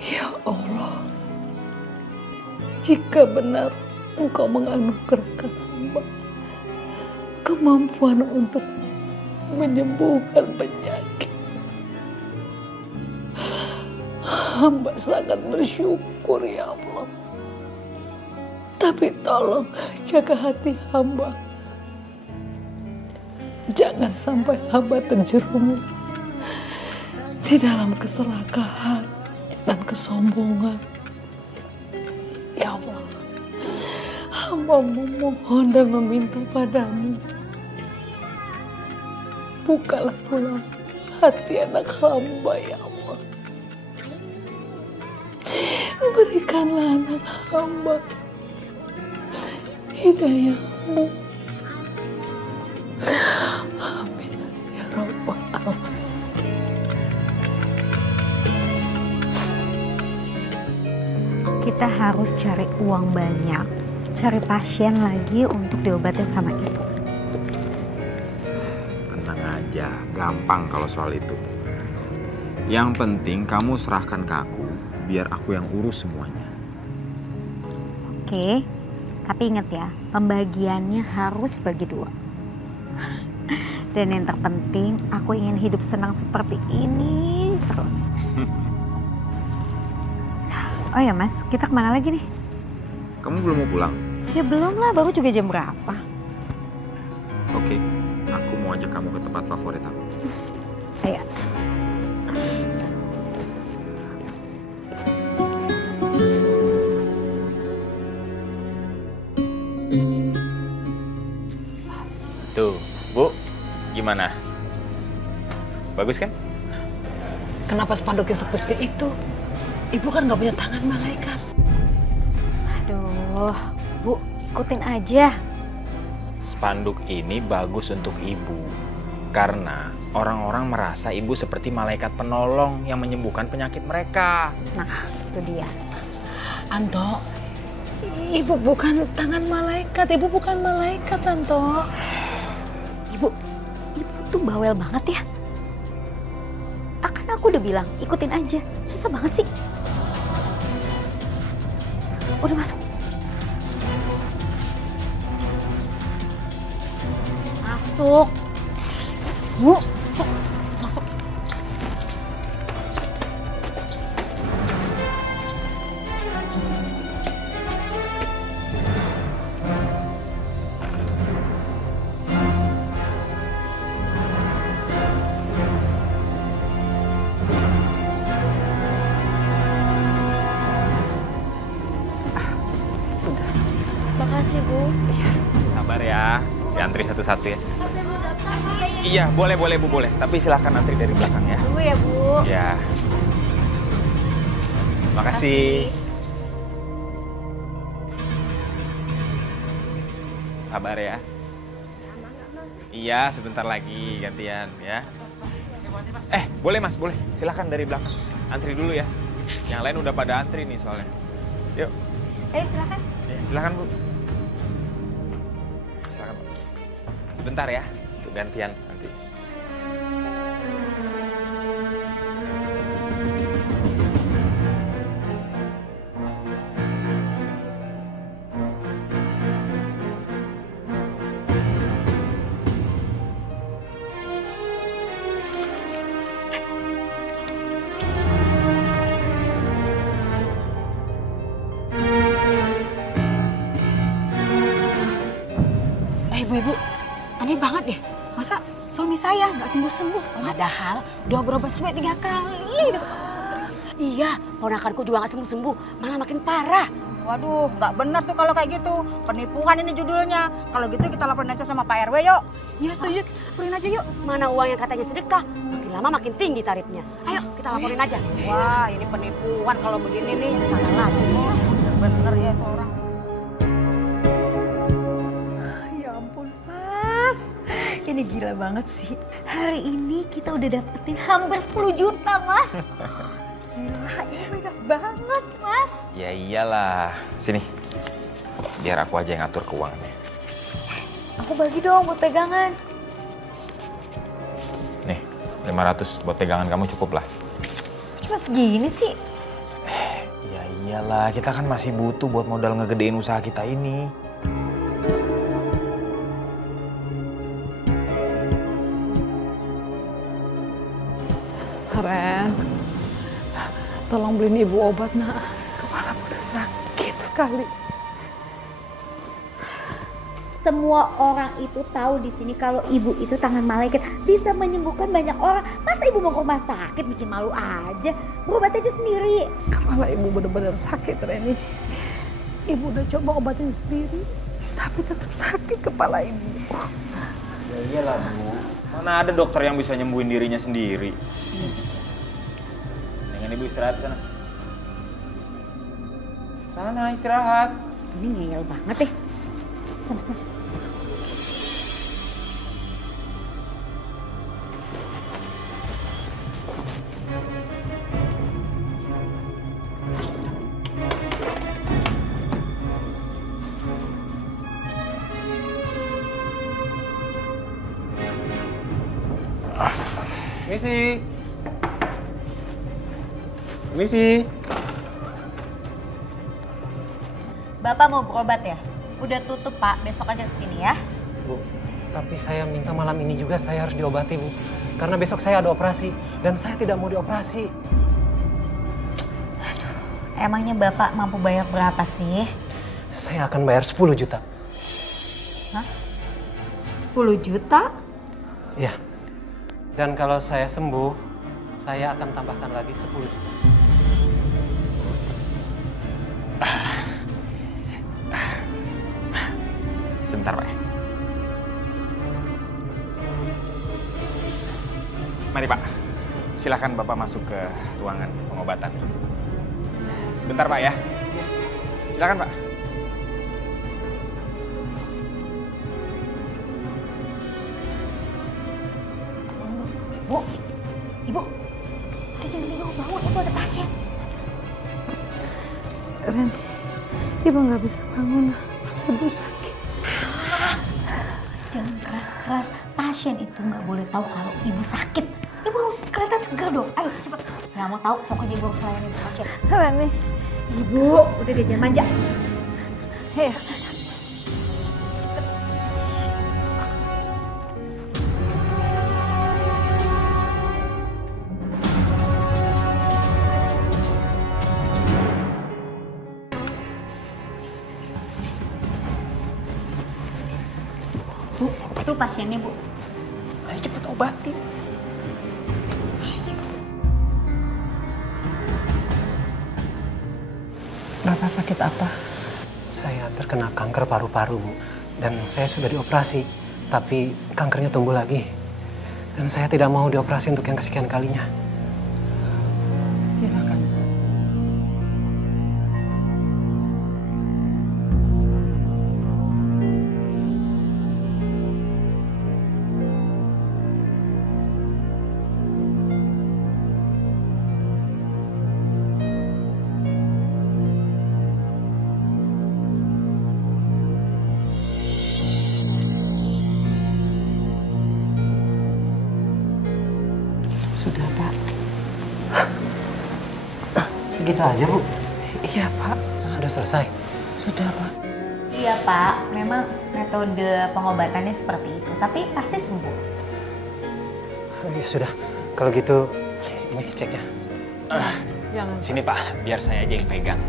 Ya Allah, jika benar Engkau menganugerahkan hamba kemampuan untuk menyembuhkan penyakit, hamba sangat bersyukur ya Allah. Tapi tolong jaga hati hamba. Jangan sampai hamba terjerumus di dalam keserakahan dan kesombongan. Ya Allah, hamba memohon dan meminta padamu, bukalah pula hati anak hamba ya Allah. Berikanlah anak hamba hidayah-Mu. Amin ya Rabbal Alamin. Kita harus cari uang banyak, cari pasien lagi untuk diobatin sama ibu. Tenang aja, gampang kalau soal itu. Yang penting kamu serahkan ke aku, biar aku yang urus semuanya. Oke, tapi ingat ya, pembagiannya harus bagi dua. Dan yang terpenting, aku ingin hidup senang seperti ini terus. Oh ya Mas, kita kemana lagi nih? Kamu belum mau pulang? Ya belum lah, baru juga jam berapa. Oke, aku mau ajak kamu ke tempat favorit aku. Ayo. Tuh, Bu, gimana? Bagus kan? Kenapa spanduknya seperti itu? Ibu kan nggak punya tangan malaikat. Aduh, Bu, ikutin aja. Spanduk ini bagus untuk ibu. Karena orang-orang merasa ibu seperti malaikat penolong yang menyembuhkan penyakit mereka. Nah, itu dia. Anto, ibu bukan tangan malaikat. Ibu bukan malaikat, Anto. Ibu tuh bawel banget ya. Akan aku udah bilang, ikutin aja. Susah banget sih. Udah masuk. Masuk. Bu, masuk. Makasih, Bu. Sabar ya. Antri satu-satu ya. Iya, boleh Bu, boleh. Tapi silahkan antri dari belakang ya. Tunggu ya, Bu. Ya. Makasih. Sabar ya. Iya, sebentar lagi gantian ya. Boleh Mas, boleh. Silahkan dari belakang. Antri dulu ya. Yang lain udah pada antri nih soalnya. Yuk. Silakan. Silakan Bu. Silakan Bu. Sebentar ya, untuk gantian nanti. Ibu-ibu, aneh banget deh. Masa suami saya nggak sembuh-sembuh? Padahal udah berobat sampai 3 kali. Gitu. Iya, ponakanku juga nggak sembuh-sembuh, malah makin parah. Waduh, nggak benar tuh kalau kayak gitu. Penipuan ini judulnya. Kalau gitu kita laporin aja sama Pak RW yuk. Iya setuju, laporin aja yuk. Mana uang yang katanya sedekah, makin lama makin tinggi tarifnya. Ayo kita laporin aja. Wah, ini penipuan kalau begini nih. Salah lagi. Bener ya itu orang. Ini gila banget sih. Hari ini kita udah dapetin hampir 10 juta, Mas. Gila, ini banyak banget, Mas. Ya iyalah. Sini. Biar aku aja yang atur keuangannya. Aku bagi dong buat pegangan. Nih, 500 buat pegangan kamu cukup lah. Cuma segini sih. Ya iyalah, kita kan masih butuh buat modal ngegedein usaha kita ini. Ren, tolong beliin ibu obat, nak. Kepala udah sakit sekali. Semua orang itu tahu di sini kalau ibu itu tangan malaikat bisa menyembuhkan banyak orang. Masa ibu mau ke rumah sakit bikin malu aja? Berobat aja sendiri. Kepala ibu benar-benar sakit, Reni. Ibu udah coba obatin sendiri, tapi tetap sakit kepala ibu. Ya iyalah, Bu. Mana ada dokter yang bisa nyembuhin dirinya sendiri. Dengan ibu istirahat sana. Sana istirahat. Ini ngeyel banget deh. Sana. Misi. Bapak mau berobat ya? Udah tutup, Pak. Besok aja kesini ya. Bu, tapi saya minta malam ini juga saya harus diobati, Bu. Karena besok saya ada operasi dan saya tidak mau dioperasi. Aduh, emangnya Bapak mampu bayar berapa sih? Saya akan bayar 10 juta. Hah? 10 juta? Iya. Dan kalau saya sembuh, saya akan tambahkan lagi 10 juta. Sebentar, Pak. Mari, Pak. Silakan Bapak masuk ke ruangan pengobatan. Sebentar, Pak ya. Silakan, Pak. Bu, Ibu. Udah jangan tidur, bangun. Itu ada pasien. Ren, Ibu nggak bisa bangun. Ibu sakit. Jangan keras-keras. Pasien itu nggak boleh tahu kalau ibu sakit. Ibu harus kelihatan segar dong. Ayo cepet. Nggak mau tahu, pokoknya ibu harus layanin pasien. Reni. Ibu, udah deh jangan manja. Hei. Bu, itu pasiennya, Bu. Ayo cepet obatin. Bapak sakit apa? Saya terkena kanker paru-paru, Bu. Dan saya sudah dioperasi. Tapi kankernya tumbuh lagi. Dan saya tidak mau dioperasi untuk yang kesekian kalinya. Silakan. Sudah, Pak. Segitu aja, Bu? Iya, Pak. Sudah selesai? Sudah, Pak. Iya Pak, memang metode pengobatannya seperti itu, tapi pasti sembuh. Ya sudah, kalau gitu ini ceknya. Sini Pak, biar saya aja yang pegang.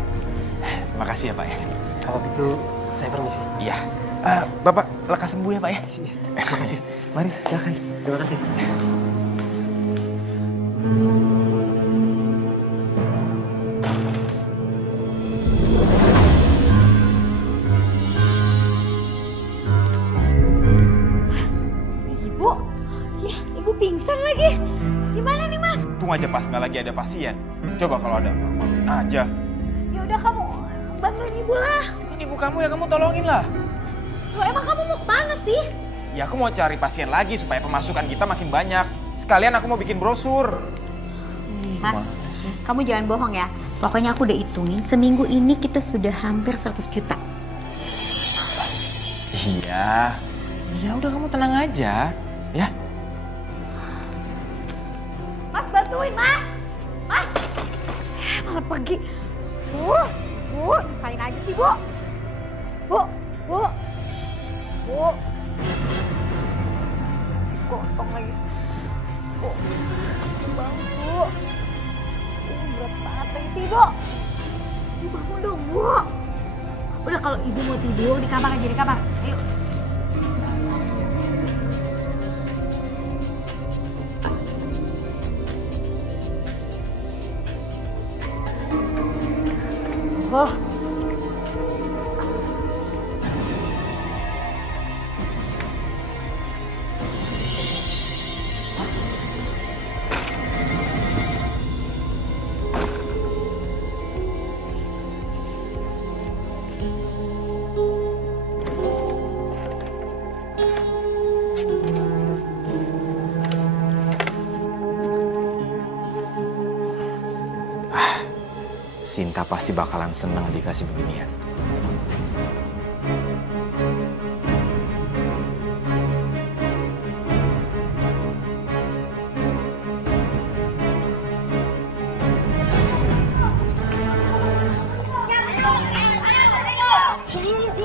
Makasih ya Pak ya. Kalau gitu saya permisi. Iya. Bapak lekas sembuh ya Pak ya. Makasih. Mari silakan. Terima kasih. Ibu, ya ibu pingsan lagi. Gimana nih Mas? Untung aja pas nggak lagi ada pasien. Coba kalau ada maluin aja. Ya udah kamu bantuin ibu lah. Ini ibu kamu ya, kamu tolongin lah. Loh emang kamu mau kemana sih? Ya aku mau cari pasien lagi supaya pemasukan kita makin banyak. Sekalian aku mau bikin brosur. Mas, kamu jangan bohong ya. Pokoknya aku udah hitungin, seminggu ini kita sudah hampir 100 juta. Iya. Ya udah kamu tenang aja, ya. Mas bantuin Mas. Mas. Malah pergi. Bu, nyusahin aja sih Bu. Bu. Si gotong lagi. Bu. Bangun Bu. Berat banget lagi sih Bu. Bu bangun dong Bu. Udah kalau ibu mau tidur di kamar aja, di kamar. Ayo. Oh. Sinta pasti bakalan senang dikasih beginian.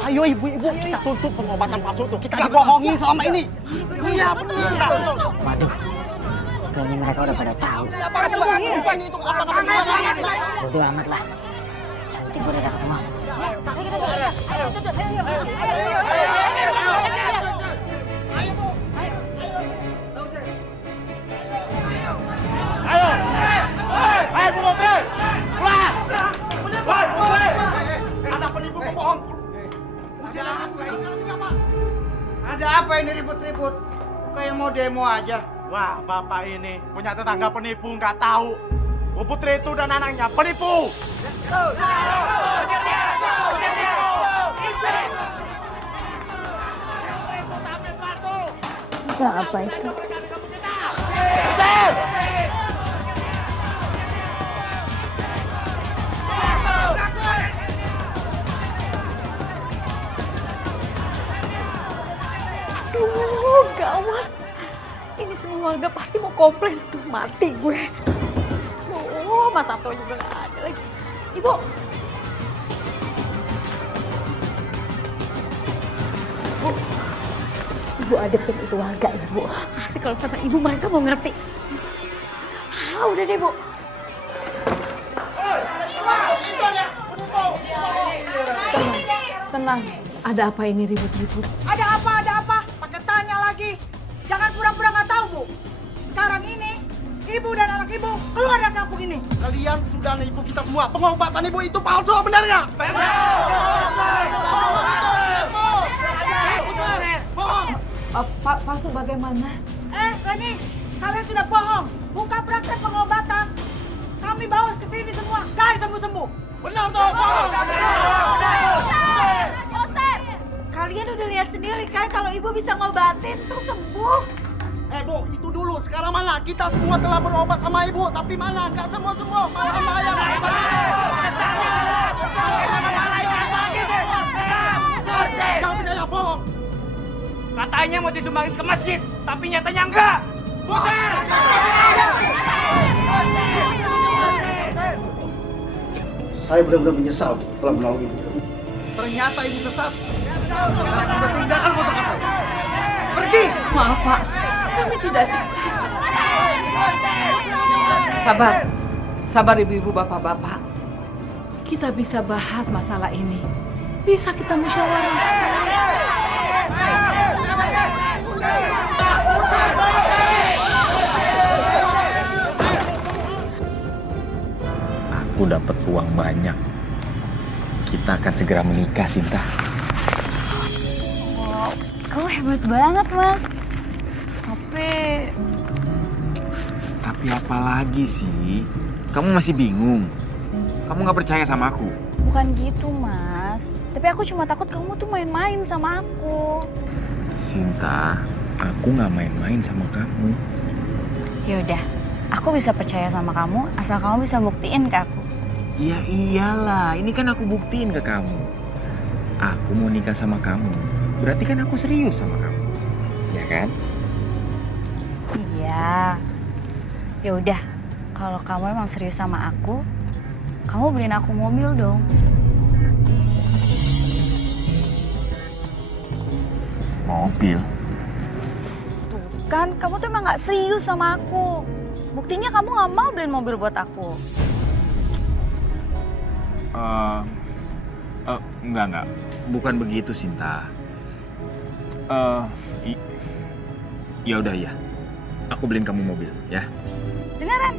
Ayo ibu-ibu, kita tuntut pengobatan palsu itu. Kita dibohongi selama ini. Iya benar. Waduh, kayaknya mereka udah pada tahu. Bodo amat lah. Nanti gue udah dapet uang. Ayo Bu Putri, keluar. Ada penipu pembohong. Ada apa ini ribut-ribut? Kayak mau demo aja. Wah, Bapak ini punya tetangga penipu nggak tahu. Bu Putri itu dan anaknya penipu. Apa itu? Aduh, gawat. Ini semua warga pasti mau komplain. Aduh, mati gue. Aduh, Mas Sabto juga gak ada lagi. Ibu. Bu. Ibu adepin itu warga ya, Bu. Pasti kalau sama ibu mereka mau ngerti. Ah, udah deh, Bu. Tenang. Ada apa ini ribut-ribut? Ada apa? Pakai tanya lagi. Jangan pura-pura nggak tahu, Bu. Sekarang ini, ibu dan anak ibu keluar dari kampung ini. Kalian sudah nipu kita semua. Pengobatan ibu itu palsu, benar nggak? Pak Pasu bagaimana? Reni, kalian sudah bohong. Buka praktek pengobatan. Kami bawa ke sini semua, gak sembuh-sembuh. Benar toh, bohong. Bosen. Kalian udah lihat sendiri kan kalau ibu bisa ngobatin tuh sembuh. Bu, itu dulu. Sekarang mana? Kita semua telah berobat sama ibu, tapi mana? Nggak semua. Malah bayar. Jangan percaya, bohong. Katanya mau disumbangin ke masjid, tapi nyatanya enggak. Putar! Saya benar-benar menyesal telah menolong ibu. Ternyata ibu sesat. Sekarang sudah tinggalkan kontrakan saya. Pergi! Maaf Pak, kami tidak sesat. Sabar ibu-ibu, bapak-bapak. Kita bisa bahas masalah ini. Bisa kita musyawarah. Aku dapat uang banyak. Kita akan segera menikah, Sinta. Wow, kamu hebat banget, Mas. Tapi apa lagi sih? Kamu masih bingung? Kamu nggak percaya sama aku? Bukan gitu, Mas. Tapi aku cuma takut kamu tuh main-main sama aku. Sinta, aku nggak main-main sama kamu. Yaudah, aku bisa percaya sama kamu asal kamu bisa buktiin ke aku. Ya iyalah, ini kan aku buktiin ke kamu. Aku mau nikah sama kamu. Berarti kan aku serius sama kamu. Ya kan? Iya. Ya udah, kalau kamu emang serius sama aku, kamu beliin aku mobil dong. Mobil? Tuh kan, kamu tuh emang gak serius sama aku. Buktinya kamu gak mau beliin mobil buat aku. Enggak. Bukan begitu, Sinta. Ya udah ya. Aku beliin kamu mobil, ya. Beneran?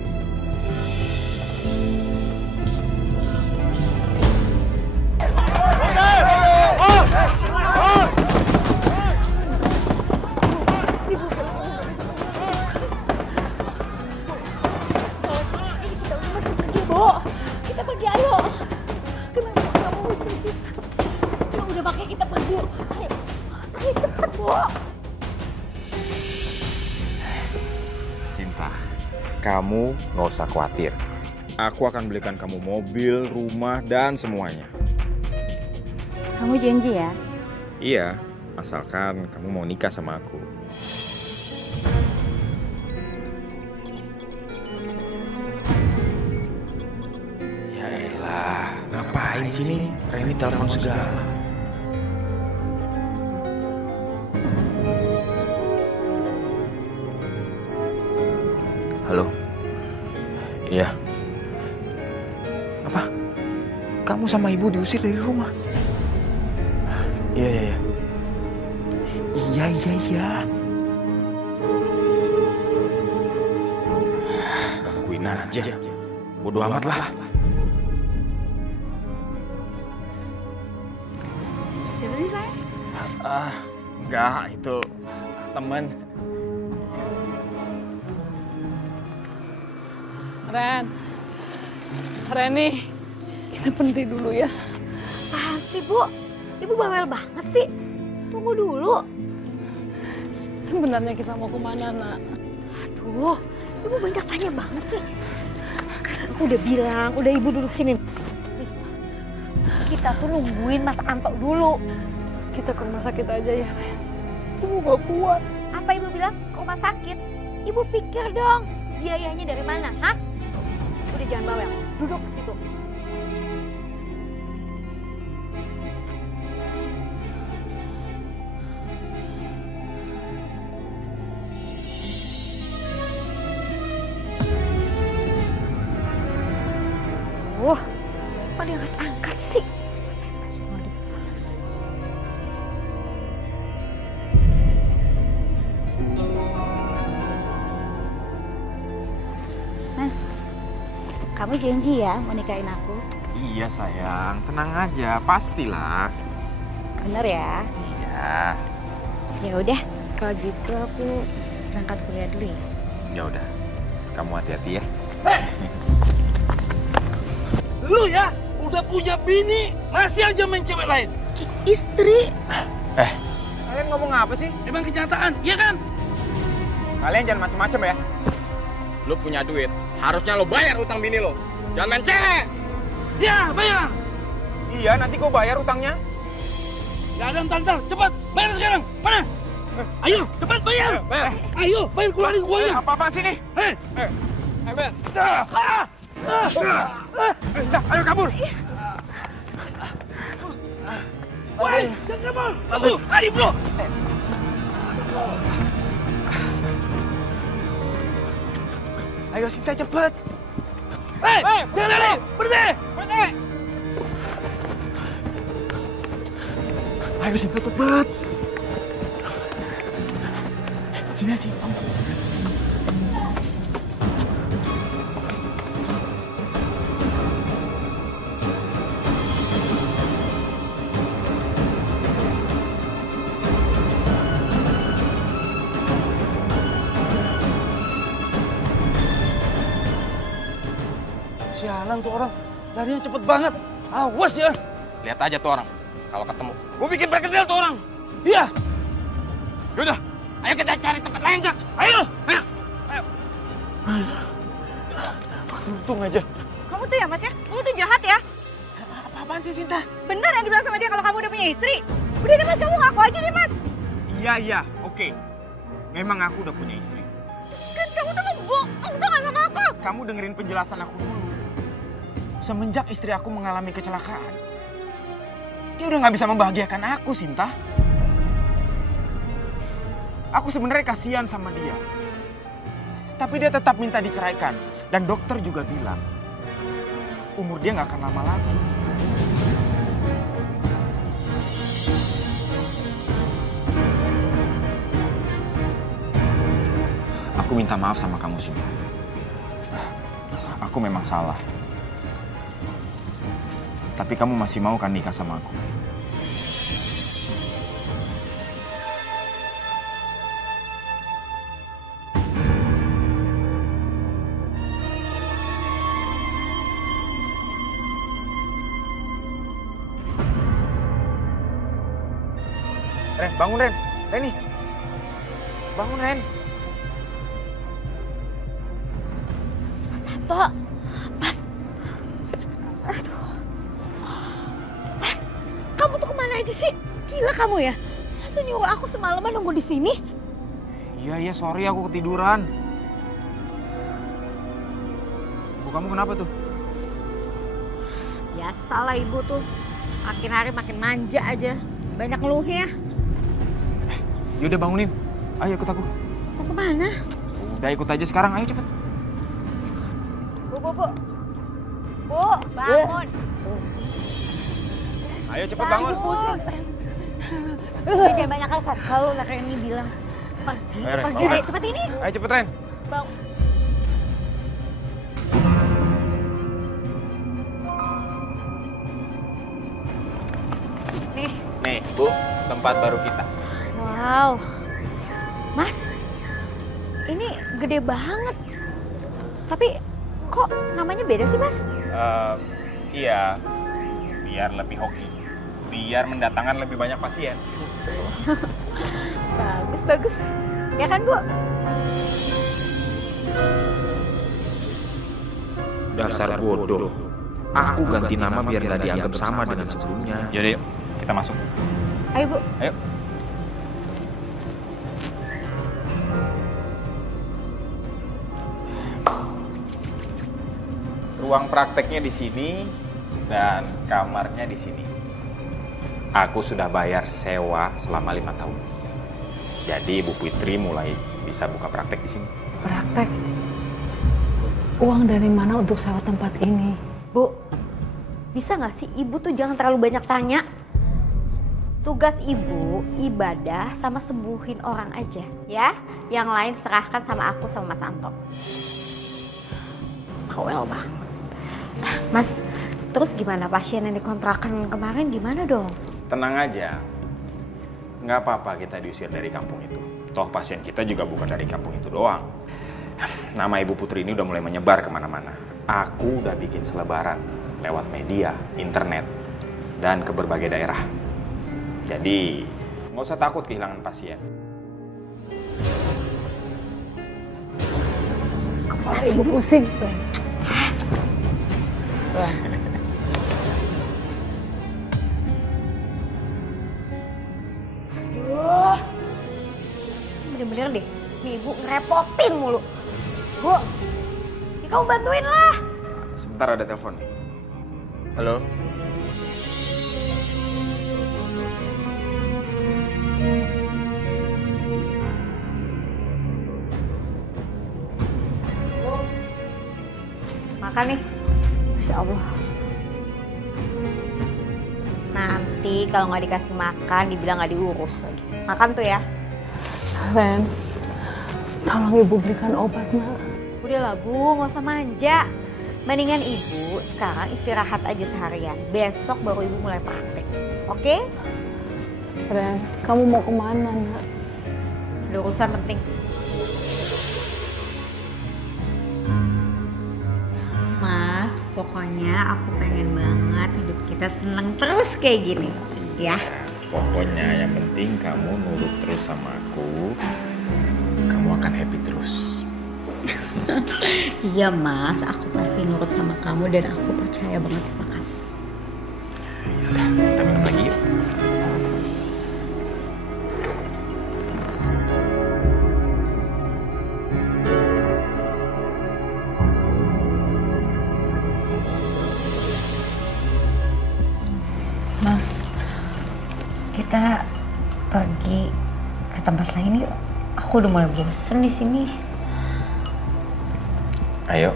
Kita pergi, ayo. Kenapa kamu mesti kita? Ya udah, makanya kita pergi. Ayo cepat, Bu. Sinta, kamu nggak usah khawatir. Aku akan belikan kamu mobil, rumah, dan semuanya. Kamu janji ya? Iya, asalkan kamu mau nikah sama aku. Ya elah, ngapain sini? Reni telepon segala. Halo? Iya. Apa? Kamu sama ibu diusir dari rumah? Iya. Gangguin aja. Bodoh amat lah. Siapa sih saya? Enggak, itu teman. Reni, kita berhenti dulu ya. Apaan sih, Bu? Ibu bawel banget sih. Tunggu dulu. Sebenarnya kita mau kemana, Nak? Aduh, Ibu banyak tanya banget sih. Aku udah bilang, udah Ibu duduk sini. Nih, kita tuh nungguin Mas Anto dulu. Kita ke rumah sakit aja ya, Ren. Ibu gak kuat. Apa Ibu bilang ke rumah sakit? Ibu pikir dong, biayanya dari mana, hah? Udah jangan bawel, duduk ke situ. Wah, kok dia angkat sih? Saya masuk lagi panas. Mas, kamu janji ya mau nikahin aku? Iya sayang, tenang aja, pastilah. Bener ya? Iya. Ya udah, Kalau gitu aku berangkat kuliah dulu ya. Ya udah, kamu hati-hati ya. Lu ya udah punya bini, masih aja main cewek lain. Istri. Kalian ngomong apa sih? Emang kenyataan, iya kan? Kalian jangan macem-macem ya. Lu punya duit, harusnya lo bayar utang bini lo. Jangan main cewek. Ya, bayar. Iya, nanti gua bayar utangnya. Gak ada entar, cepat bayar sekarang. Mana? Ayo, cepat bayar. Ayo, bayar keluarin uangnya. Apa-apaan sih nih? Bayar. Ayo kabur. Woi, jangan kabur. Ayo, bro. Ayo Sinta cepet. Jangan lari, berhenti. Ayo Sinta cepet. Sini aja. Sialan tuh orang, larinya cepet banget. Awas ya. Lihat aja tuh orang. Kalau ketemu, Gue bikin perkedel tuh orang. Iya. yaudah. Ayo kita cari tempat lain, Jak. Ayo. Untung aja. Kamu tuh ya mas ya, kamu tuh jahat ya. Apaan sih Sinta? Bener yang dibilang sama dia kalau kamu udah punya istri. Udah deh mas, kamu ngaku aja deh mas. Iya, oke. Memang aku udah punya istri. Kan kamu tuh ngebohong tuh gak sama aku. Kamu dengerin penjelasan aku dulu. Semenjak istri aku mengalami kecelakaan, dia udah gak bisa membahagiakan aku, Sinta. Aku sebenarnya kasihan sama dia. Tapi dia tetap minta diceraikan. Dan dokter juga bilang, umur dia gak akan lama lagi. Aku minta maaf sama kamu, Sinta. Aku memang salah. Tapi kamu masih mau kan nikah sama aku? Ren, bangun Ren. Reni. Bangun Ren. Mas Santo. Mas. Aduh. Mas, kamu tuh kemana aja sih? Gila kamu ya? Masa nyuruh aku semalaman nunggu di sini? Iya, sorry aku ketiduran. Bu, kamu kenapa tuh? Biasalah ibu tuh. Makin hari makin manja aja. Banyak ngeluhnya. Yaudah bangunin. Ayo ikut aku. Mau kemana? Udah ikut aja sekarang, ayo cepet. Bu. Bu, bangun. Ayo cepet bangun. Pusing. Jangan banyak alasan. Kalau Reni bilang pergi, Ayo, Ren, pergi bangun. deh. Cepet ini. Ayo cepet Ren. Bang. Nih, Bu, tempat baru kita. Wow. Mas, ini gede banget. Tapi kok namanya beda sih, Mas? Iya, biar lebih hoki. Biar mendatangkan lebih banyak pasien. Bagus. Ya kan, Bu? Dasar bodoh. Aku ganti nama biar nggak dianggap sama dengan sebelumnya. Jadi, kita masuk. Ayo, Bu. Ayo. Ruang prakteknya di sini dan kamarnya di sini. Aku sudah bayar sewa selama 5 tahun. Jadi Bu Fitri mulai bisa buka praktek di sini. Praktek? Uang dari mana untuk sewa tempat ini? Bu, bisa nggak sih ibu tuh jangan terlalu banyak tanya? Tugas ibu ibadah sama sembuhin orang aja, ya. Yang lain serahkan sama aku sama Mas Anto. Bawel banget. Mas, terus gimana pasien yang dikontrakan kemarin gimana dong? Tenang aja. Nggak apa-apa kita diusir dari kampung itu. Toh pasien kita juga bukan dari kampung itu doang. Nama Ibu Putri ini udah mulai menyebar kemana-mana. Aku udah bikin selebaran lewat media, internet, dan ke berbagai daerah. Jadi, nggak usah takut kehilangan pasien. Kepala Ibu pusing. Aduh, bener-bener deh, nih Ibu ngerepotin mulu. Bu, ya kamu bantuin lah. Sebentar ada telepon nih. Halo? Makan nih. Masya Allah. Nanti kalau nggak dikasih makan, dibilang nggak diurus lagi. Makan tuh ya. Ren, tolong Ibu belikan obat, Nak. Udahlah Bu, nggak usah manja. Mendingan Ibu sekarang istirahat aja seharian. Besok baru Ibu mulai praktek. Oke? Ren, kamu mau kemana, Nak? Ada urusan penting. Mas, pokoknya aku pengen banget hidup kita seneng terus kayak gini. Ya? Pokoknya yang penting kamu nurut terus sama aku. Kamu akan happy terus. Iya Mas, aku pasti nurut sama kamu dan aku percaya banget sama kamu. Yaudah, kita minum lagi yuk. Mas, kita pergi ke tempat lain yuk. Aku udah mulai bosen di sini. Ayo.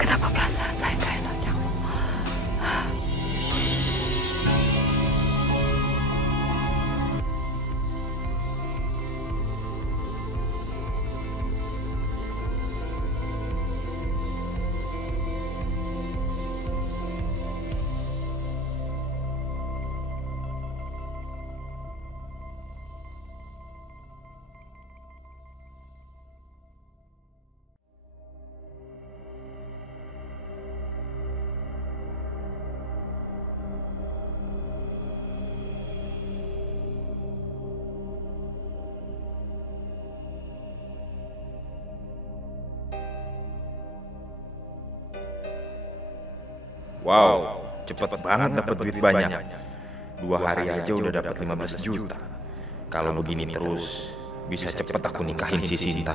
Kenapa perasaan saya gak enak ya? Wow, cepet banget dapat duit banyak. 2 hari aja udah dapat 15 juta. Kalau begini terus, bisa cepet aku nikahin si Sinta.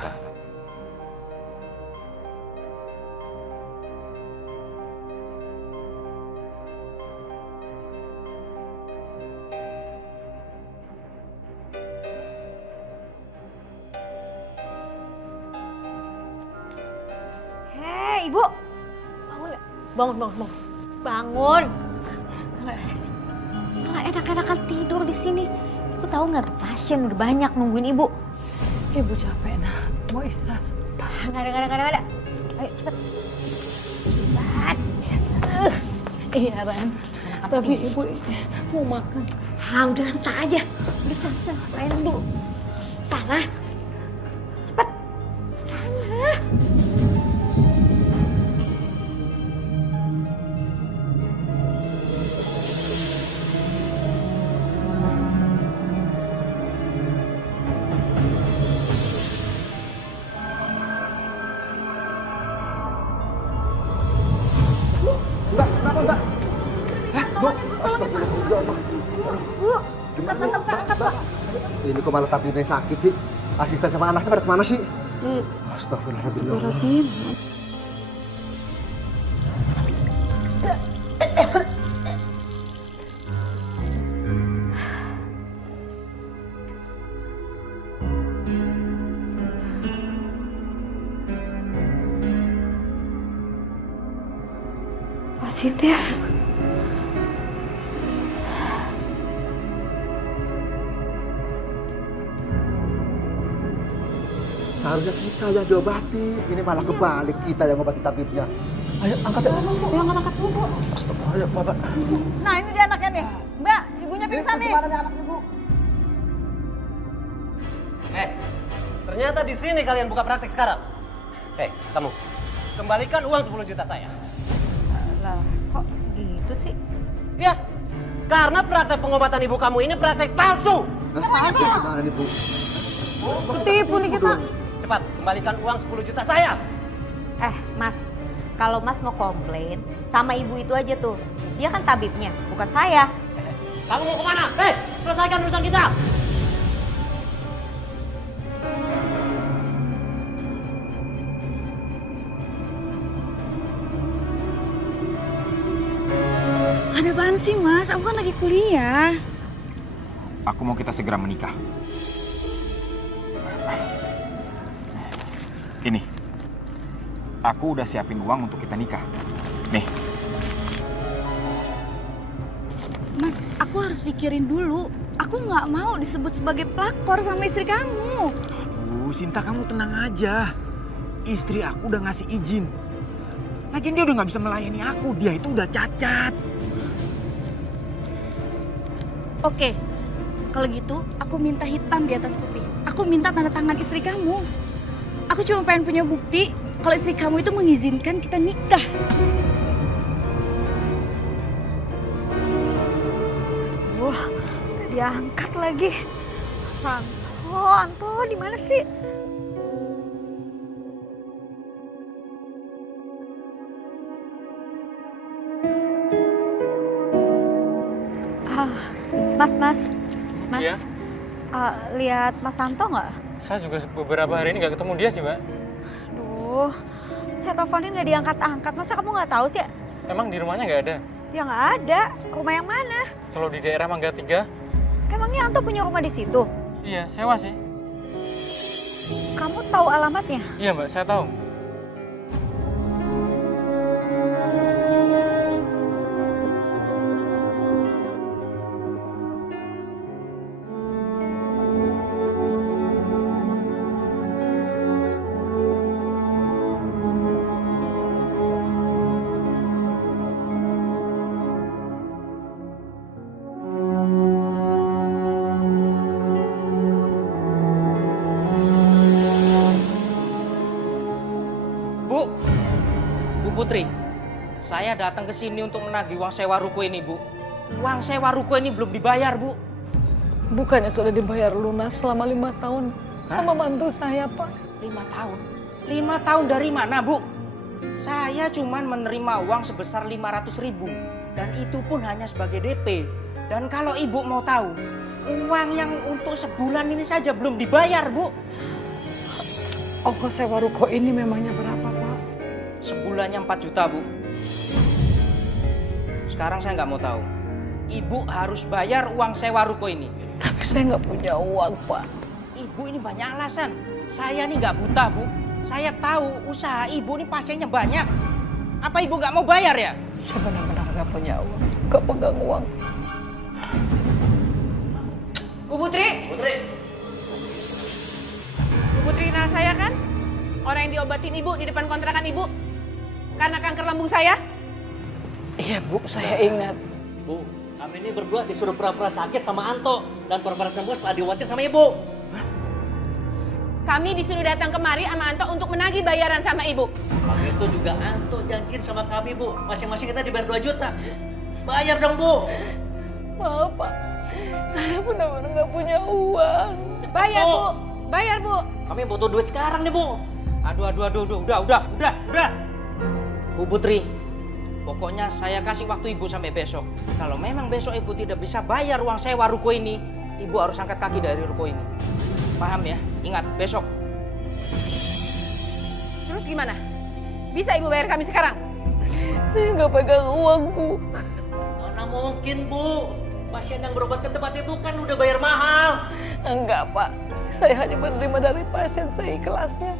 Hei, Ibu. Bangun gak? Bangun. Bangun. Nggak enak-enakan tidur di sini. Ibu tahu nggak tuh pasien udah banyak nungguin Ibu. Ibu capek, Nak. Mau istirahat sebentar. Nggak ada. Ayo cepet. Cepat. Iya, Ren. Tapi Ibu mau makan. Udah entar aja. Udah sana, main dulu. Sana. Cepet. Sana. Mbak. Bu, astagfirullah. Bu, Mbak. Ini kok malah tabirnya sakit sih? Asisten sama anaknya pada kemana sih? Astagfirullahaladzim. Positif. Seharusnya kita yang diobati. Ini malah kebalik, kita yang ngobati tabibnya. Ayo angkat ya. Yang angkat dulu. Astagfirullah, ayo Bapak. Nah ini dia anaknya nih. Mbak, ibunya pingsan nih. Gimana nih anak ibu? Ternyata di sini kalian buka praktek sekarang. Kamu, kembalikan uang 10 juta saya. Lah, kok gitu sih? Ya, karena praktek pengobatan ibu kamu ini praktek palsu. Palsu gimana nih, Bu? Ketipu nih kita. Cepat, kembalikan uang 10 juta saya. Mas, kalau Mas mau komplain, sama ibu itu aja tuh. Dia kan tabibnya, bukan saya. Kamu mau kemana? Selesaikan urusan kita. Ada apaan sih, Mas? Aku kan lagi kuliah. Aku mau kita segera menikah. Ini, aku udah siapin uang untuk kita nikah. Nih. Mas, aku harus pikirin dulu. Aku nggak mau disebut sebagai pelakor sama istri kamu. Sinta, kamu tenang aja. Istri aku udah ngasih izin. Lagian dia udah nggak bisa melayani aku. Dia itu udah cacat. Oke, kalau gitu aku minta hitam di atas putih. Aku minta tanda tangan istri kamu. Aku cuma pengen punya bukti kalau istri kamu itu mengizinkan kita nikah. Wah, nggak diangkat lagi. Anto, di mana sih? Mas. Iya? Lihat Mas Santo nggak? Saya juga beberapa hari ini nggak ketemu dia sih, Mbak. Aduh, saya teleponin nggak diangkat-angkat. Masa kamu nggak tahu sih? Emang di rumahnya nggak ada? Ya nggak ada. Rumah yang mana? Kalau di daerah Mangga 3. Emangnya Anto punya rumah di situ? Iya, sewa sih. Kamu tahu alamatnya? Iya, Mbak, saya tahu. Putri, saya datang ke sini untuk menagih uang sewa ruko ini, Bu. Uang sewa ruko ini belum dibayar, Bu. Bukannya sudah dibayar lunas selama 5 tahun sama mantu saya, Pak. 5 tahun? 5 tahun dari mana, Bu? Saya cuma menerima uang sebesar 500.000 dan itu pun hanya sebagai DP. Dan kalau Ibu mau tahu, uang yang untuk sebulan ini saja belum dibayar, Bu. Ongkos sewa ruko ini memangnya berapa, Pak? Sebulannya 4 juta, Bu. Sekarang saya nggak mau tahu. Ibu harus bayar uang sewa ruko ini. Tapi saya nggak punya uang, Pak. Ibu ini banyak alasan. Saya nih nggak buta, Bu. Saya tahu usaha Ibu ini pasiennya banyak. Apa Ibu nggak mau bayar ya? Saya benar-benar nggak punya uang. Nggak pegang uang. Bu Putri. Bu Putri kenal saya kan? Orang yang diobatin Ibu di depan kontrakan Ibu. Karena kanker lambung saya? Iya, Bu, saya ingat. Bu, kami ini berdua disuruh pura-pura sakit sama Anto dan pura-pura sembuh setelah diobatin sama Ibu. Kami disuruh datang kemari sama Anto untuk menagih bayaran sama Ibu. Waktu itu juga Anto janjiin sama kami, Bu. Masing-masing kita dibayar 2 juta. Bayar dong, Bu. Maaf, Pak. Saya benar-benar nggak punya uang. Bayar, Bu. Bayar, Bu. Kami butuh duit sekarang nih, Bu. Aduh, udah. Bu Putri, pokoknya saya kasih waktu Ibu sampai besok. Kalau memang besok Ibu tidak bisa bayar uang sewa ruko ini, Ibu harus angkat kaki dari ruko ini. Paham ya? Ingat, besok. Terus gimana? Bisa Ibu bayar kami sekarang? Saya nggak pegang uang, Bu. Mana mungkin, Bu. Pasien yang berobat ke tempat ibu kan udah bayar mahal. Enggak, Pak. Saya hanya menerima dari pasien seikhlasnya.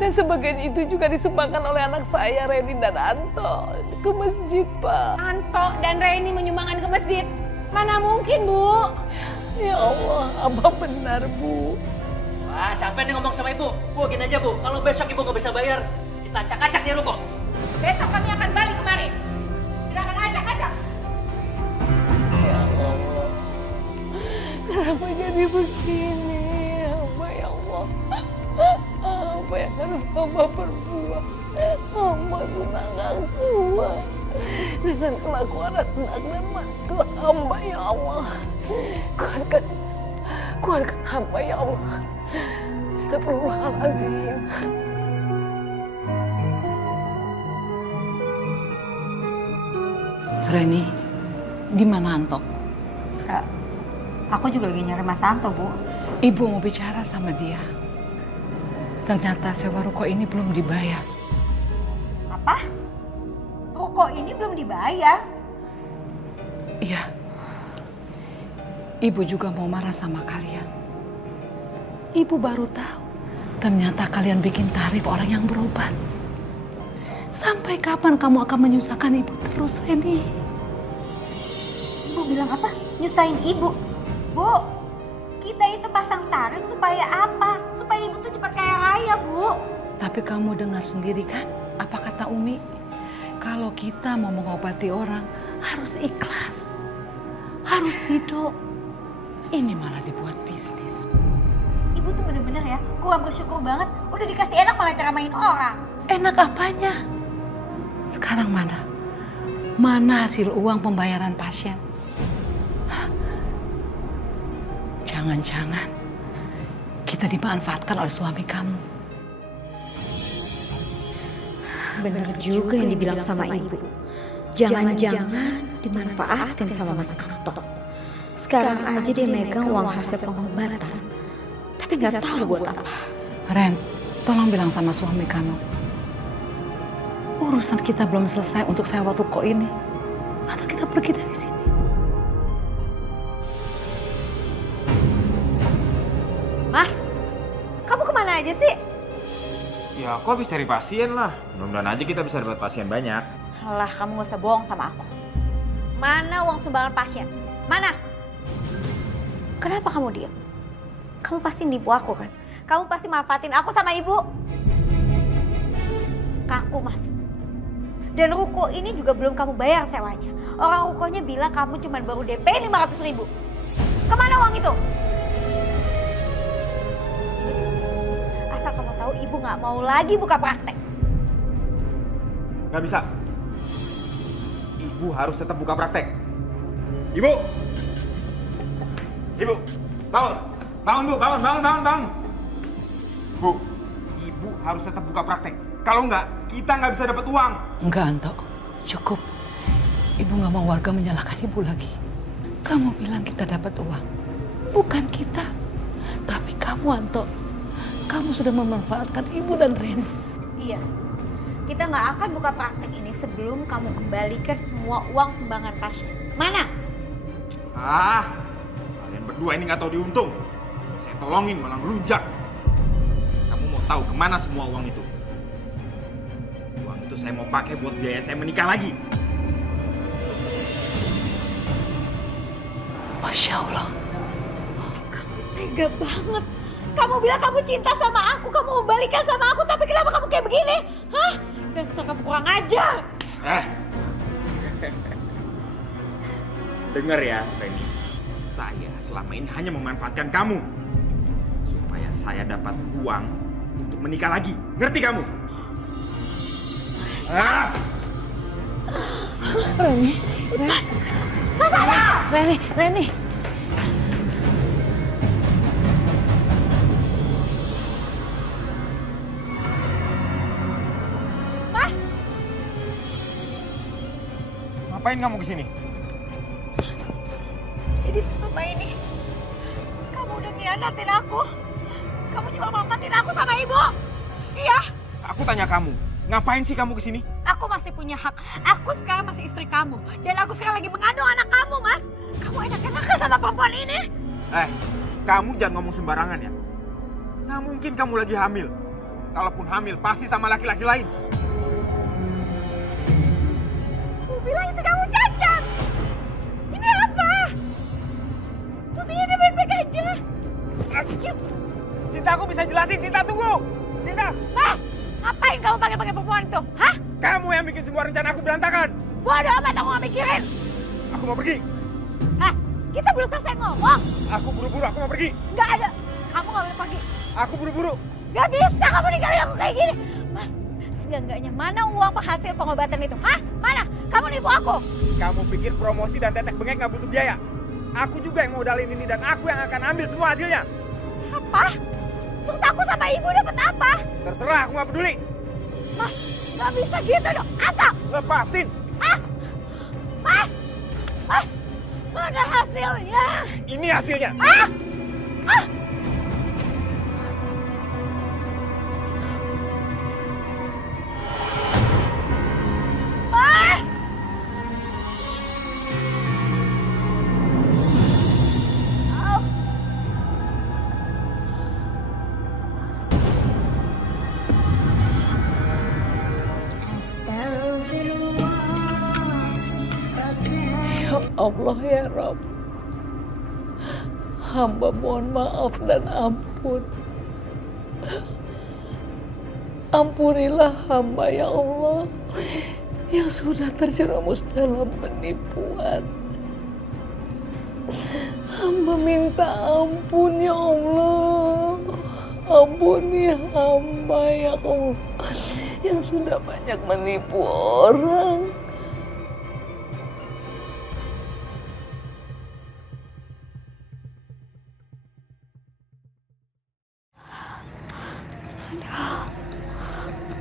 Dan sebagian itu juga disumbangkan oleh anak saya, Reni dan Anto, ke masjid, Pak. Anto dan Reni menyumbangkan ke masjid? Mana mungkin, Bu? Ya Allah, Abah benar, Bu. Wah, capek nih ngomong sama ibu. Bu, gini aja, Bu. Kalau besok ibu nggak bisa bayar, kita acak-acak di ruko. Besok kami akan balik kemari. Tidak akan acak-acak. Ya Allah, kenapa jadi begini? Hamba ya Allah, apa yang harus Hamba perbuat? Hamba sudah gak kuat dengan kelakuan anak dan mantu Hamba ya Allah. Kuatkan Hamba ya Allah. Astagfirullahaladzim. Reni, di mana Anto? Aku juga lagi nyari Mas Anto, Bu. Ibu mau bicara sama dia. Ternyata sewa ruko ini belum dibayar. Apa? Ruko ini belum dibayar? Iya. Ibu juga mau marah sama kalian. Ibu baru tahu, ternyata kalian bikin tarif orang yang berobat. Sampai kapan kamu akan menyusahkan ibu terus, Reni? Ibu bilang apa? Nyusahin ibu? Bu, kita itu pasang tarif supaya apa? Supaya ibu tuh cepat kaya raya, Bu. Tapi kamu dengar sendiri kan apa kata Umi? Kalau kita mau mengobati orang harus ikhlas, harus ridho. Ini malah dibuat bisnis. Ibu tuh bener-bener ya kurang bersyukur banget. Udah dikasih enak malah ceramahin orang. Enak apanya? Sekarang mana? Mana hasil uang pembayaran pasien? Jangan-jangan kita dimanfaatkan oleh suami kamu. Bener juga yang dibilang sama ibu. Jangan-jangan dimanfaatkan sama Mas Anto. Sekarang aja dia megang uang hasil pengobatan. Tapi nggak tahu buat apa. Ren, tolong bilang sama suami kamu. Urusan kita belum selesai untuk sewa toko ini. Atau kita pergi dari sini. Mas, kamu kemana aja sih? Ya aku habis cari pasien lah. Mudah-mudahan aja kita bisa dapat pasien banyak. Alah, kamu gak usah bohong sama aku. Mana uang sumbangan pasien? Mana? Kenapa kamu diam? Kamu pasti nipu aku kan? Kamu pasti manfaatin aku sama ibu. Kaku, Mas. Dan ruko ini juga belum kamu bayar sewanya. Orang rukonya bilang kamu cuma baru DP 500.000. Kemana uang itu? Asal kamu tahu ibu gak mau lagi buka praktek. Gak bisa. Ibu harus tetap buka praktek. Ibu! Ibu! Bangun! Bangun, Bu! Bangun! Bu, Ibu harus tetap buka praktek. Kalau enggak, kita nggak bisa dapat uang. Enggak, Anto. Cukup. Ibu nggak mau warga menyalahkan ibu lagi. Kamu bilang kita dapat uang. Bukan kita. Tapi kamu, Anto. Kamu sudah memanfaatkan ibu dan Ren. Iya. Kita nggak akan buka praktek ini sebelum kamu kembalikan semua uang sumbangan pasien. Mana? Kalian berdua ini nggak tahu diuntung. Saya tolongin malah ngelunjak. Kamu mau tahu kemana semua uang itu? Uang itu saya mau pakai buat biaya saya menikah lagi. Masya Allah. Kamu tega banget. Kamu bilang kamu cinta sama aku, kamu mau balikan sama aku, tapi kenapa kamu kayak begini? Hah? Dasar kamu kurang ajar. Dengar ya, Reni. Saya selama ini hanya memanfaatkan kamu. Supaya saya dapat uang untuk menikah lagi. Ngerti kamu? Reni. Mas. Ngapain kamu kesini? Jadi selama ini kamu udah ngianatin aku. Kamu cuma manfaatin aku sama ibu. Iya. Aku tanya kamu, ngapain sih kamu kesini? Aku masih punya hak. Aku sekarang masih istri kamu. Dan aku sekarang lagi mengandung anak kamu, Mas. Kamu enak-enakan sama perempuan ini. Kamu jangan ngomong sembarangan ya. Nggak mungkin kamu lagi hamil. Kalaupun hamil, pasti sama laki-laki lain. Kamu bilang istri kamu cacat. Ini apa? Buktinya dia baik-baik aja. Sinta, aku bisa jelasin. Sinta, tunggu. Sinta. Ngapain kamu panggil-panggil perempuan itu? Hah? Kamu yang bikin semua rencana aku berantakan. Bodoh amat, aku gak mikirin. Aku mau pergi. Kita belum selesai ngomong. Aku buru-buru, aku mau pergi. Gak ada. Kamu gak boleh pergi. Aku buru-buru. Gak bisa kamu ninggalin aku kayak gini. Mas, seenggaknya mana uang penghasil pengobatan itu? Hah? Mana? Kamu nipu aku. Kamu pikir promosi dan tetek bengek gak butuh biaya? Aku juga yang modalin ini dan aku yang akan ambil semua hasilnya. Apa? Terus aku sama ibu dapat apa? Terserah, aku gak peduli. Mas, gak bisa gitu dong. Angkat. Lepasin. Mas. Mas. Mana hasilnya? Ini hasilnya. Allah ya Rabb, hamba mohon maaf dan ampun. Ampunilah hamba ya Allah yang sudah terjerumus dalam penipuan. Hamba minta ampun ya Allah. Ampuni hamba ya Allah yang sudah banyak menipu orang.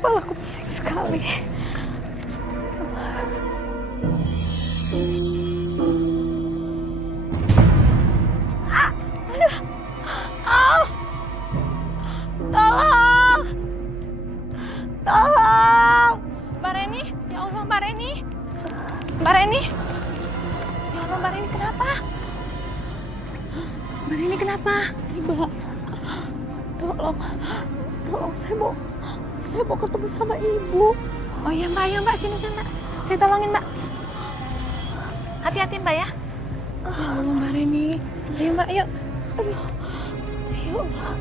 Kepalaku pusing sekali. Aduh. Tolong. Tolong. Mbak Reni, ya Allah Mbak Reni. Mbak Reni. Ya Allah Mbak Reni kenapa? Mbak Reni kenapa? Mbak, tolong saya mau ketemu sama ibu. Oh iya Mbak, ayo Mbak sini Mbak. Saya tolongin Mbak. Hati-hati Mbak ya. Ya Allah Mbak Reni. Ayo Mbak, ayo. Aduh, ya Allah.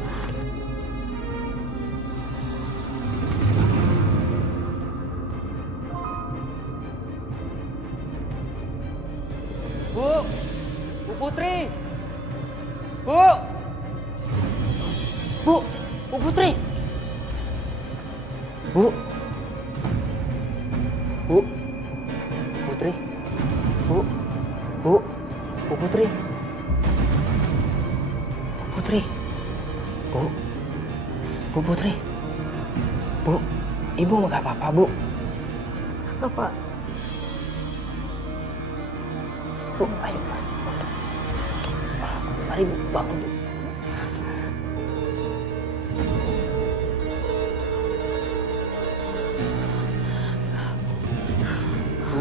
Bu Putri. Bu Putri. Bu Putri. Bu Putri. Bu Putri. Bu, ibu nggak apa-apa, Bu? Apa? Bu, ayo, mari Bu, bangun Bu. Bu,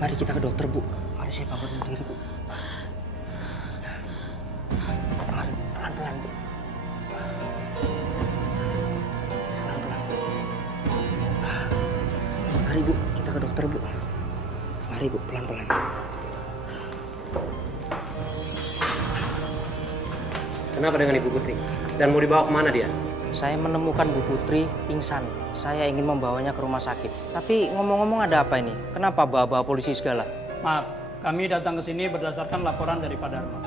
mari kita ke dokter Bu. Mari saya bangun diri Bu. Mari, pelan-pelan Bu. Pelan-pelan Bu. Mari Bu, kita ke dokter Bu. Mari Bu, pelan-pelan. Kenapa dengan Ibu Putri? Dan mau dibawa kemana dia? Saya menemukan Bu Putri pingsan. Saya ingin membawanya ke rumah sakit. Tapi ngomong-ngomong ada apa ini? Kenapa bawa-bawa polisi segala? Maaf, kami datang ke sini berdasarkan laporan dari Pak Dharma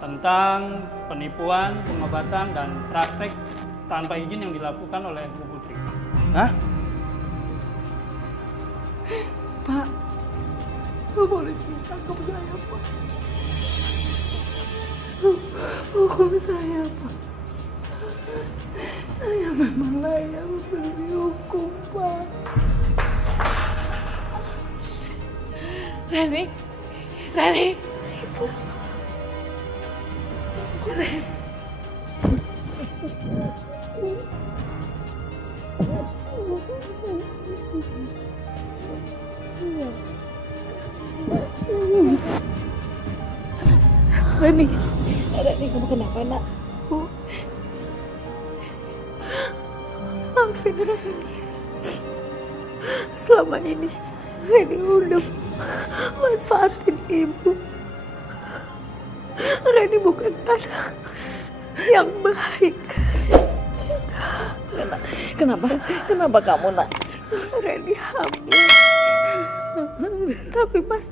tentang penipuan, pengobatan, dan praktek tanpa izin yang dilakukan oleh Bu Putri. Hah? Pak, nggak boleh cerita ke saya, Pak. Hukum saya, Pak. Saya memang layak dihukum, Pak. Reni. Ibu. Reni kamu kenapa nak? Bu, maafin Reni. Selama ini Reni udah manfaatin ibu. Reni bukan anak yang baik. Kenapa kamu nak? Reni hamil. Tapi Mas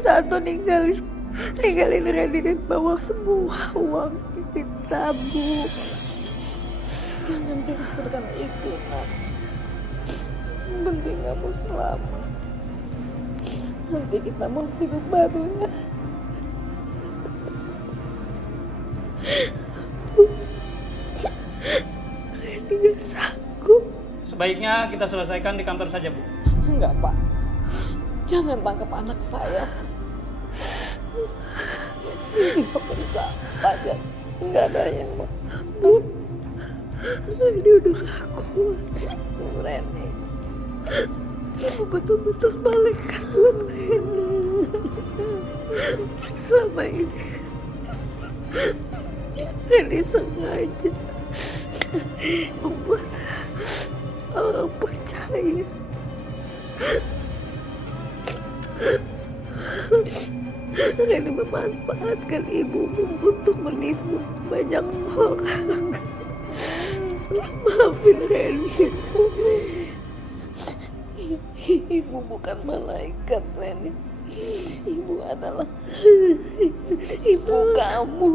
Santo ninggalin Reni dan bawa semua uang kita, Bu. Jangan pikirkan itu, nak. Yang penting kamu selamat. Nanti kita mau hidup baru ya. Bu, Reni gak sanggup. Sebaiknya kita selesaikan di kantor saja, Bu. Enggak, Pak. Jangan tangkap anak saya. Dia bersalah ya. Enggak ada yang mau. Reni udah gak kuat. Reni, ibu betul-betul malaikat buat Reni. Selama ini Reni sengaja membuat orang percaya Reni memanfaatkan ibumu untuk menipu banyak orang. Maafin Reni. Ibu bukan malaikat, Reni. Ibu adalah ibu kamu.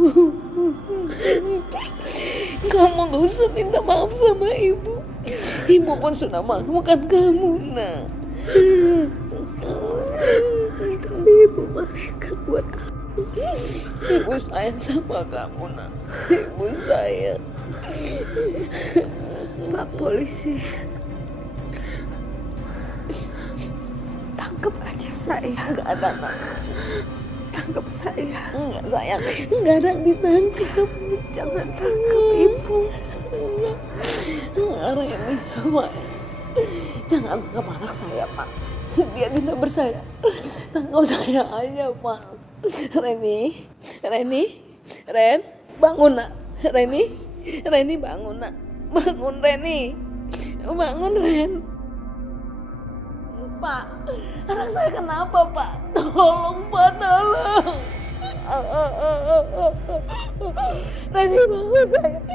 Kamu gak usah minta maaf sama ibu. Ibu pun sudah maafkan kamu, nak. Ibu malaikat buat aku. Ibu sayang sama kamu, nak. Ibu sayang. Pak polisi, tangkap aja saya. Enggak ada, nak. Tangkap saya. Enggak, sayang. Enggak ada yang ditancap. Jangan tangkap ibu. Enggak, Reni, Pak. Jangan tangkap anak saya, Pak. Dia tidak bersalah. Tangkap saya aja, Pak. Reni, Ren, bangun, nak. Reni bangun, nak. Bangun, Reni. Bangun, Ren. Pak, anak saya kenapa, Pak? Tolong, Pak, tolong. Reni bangun, sayang.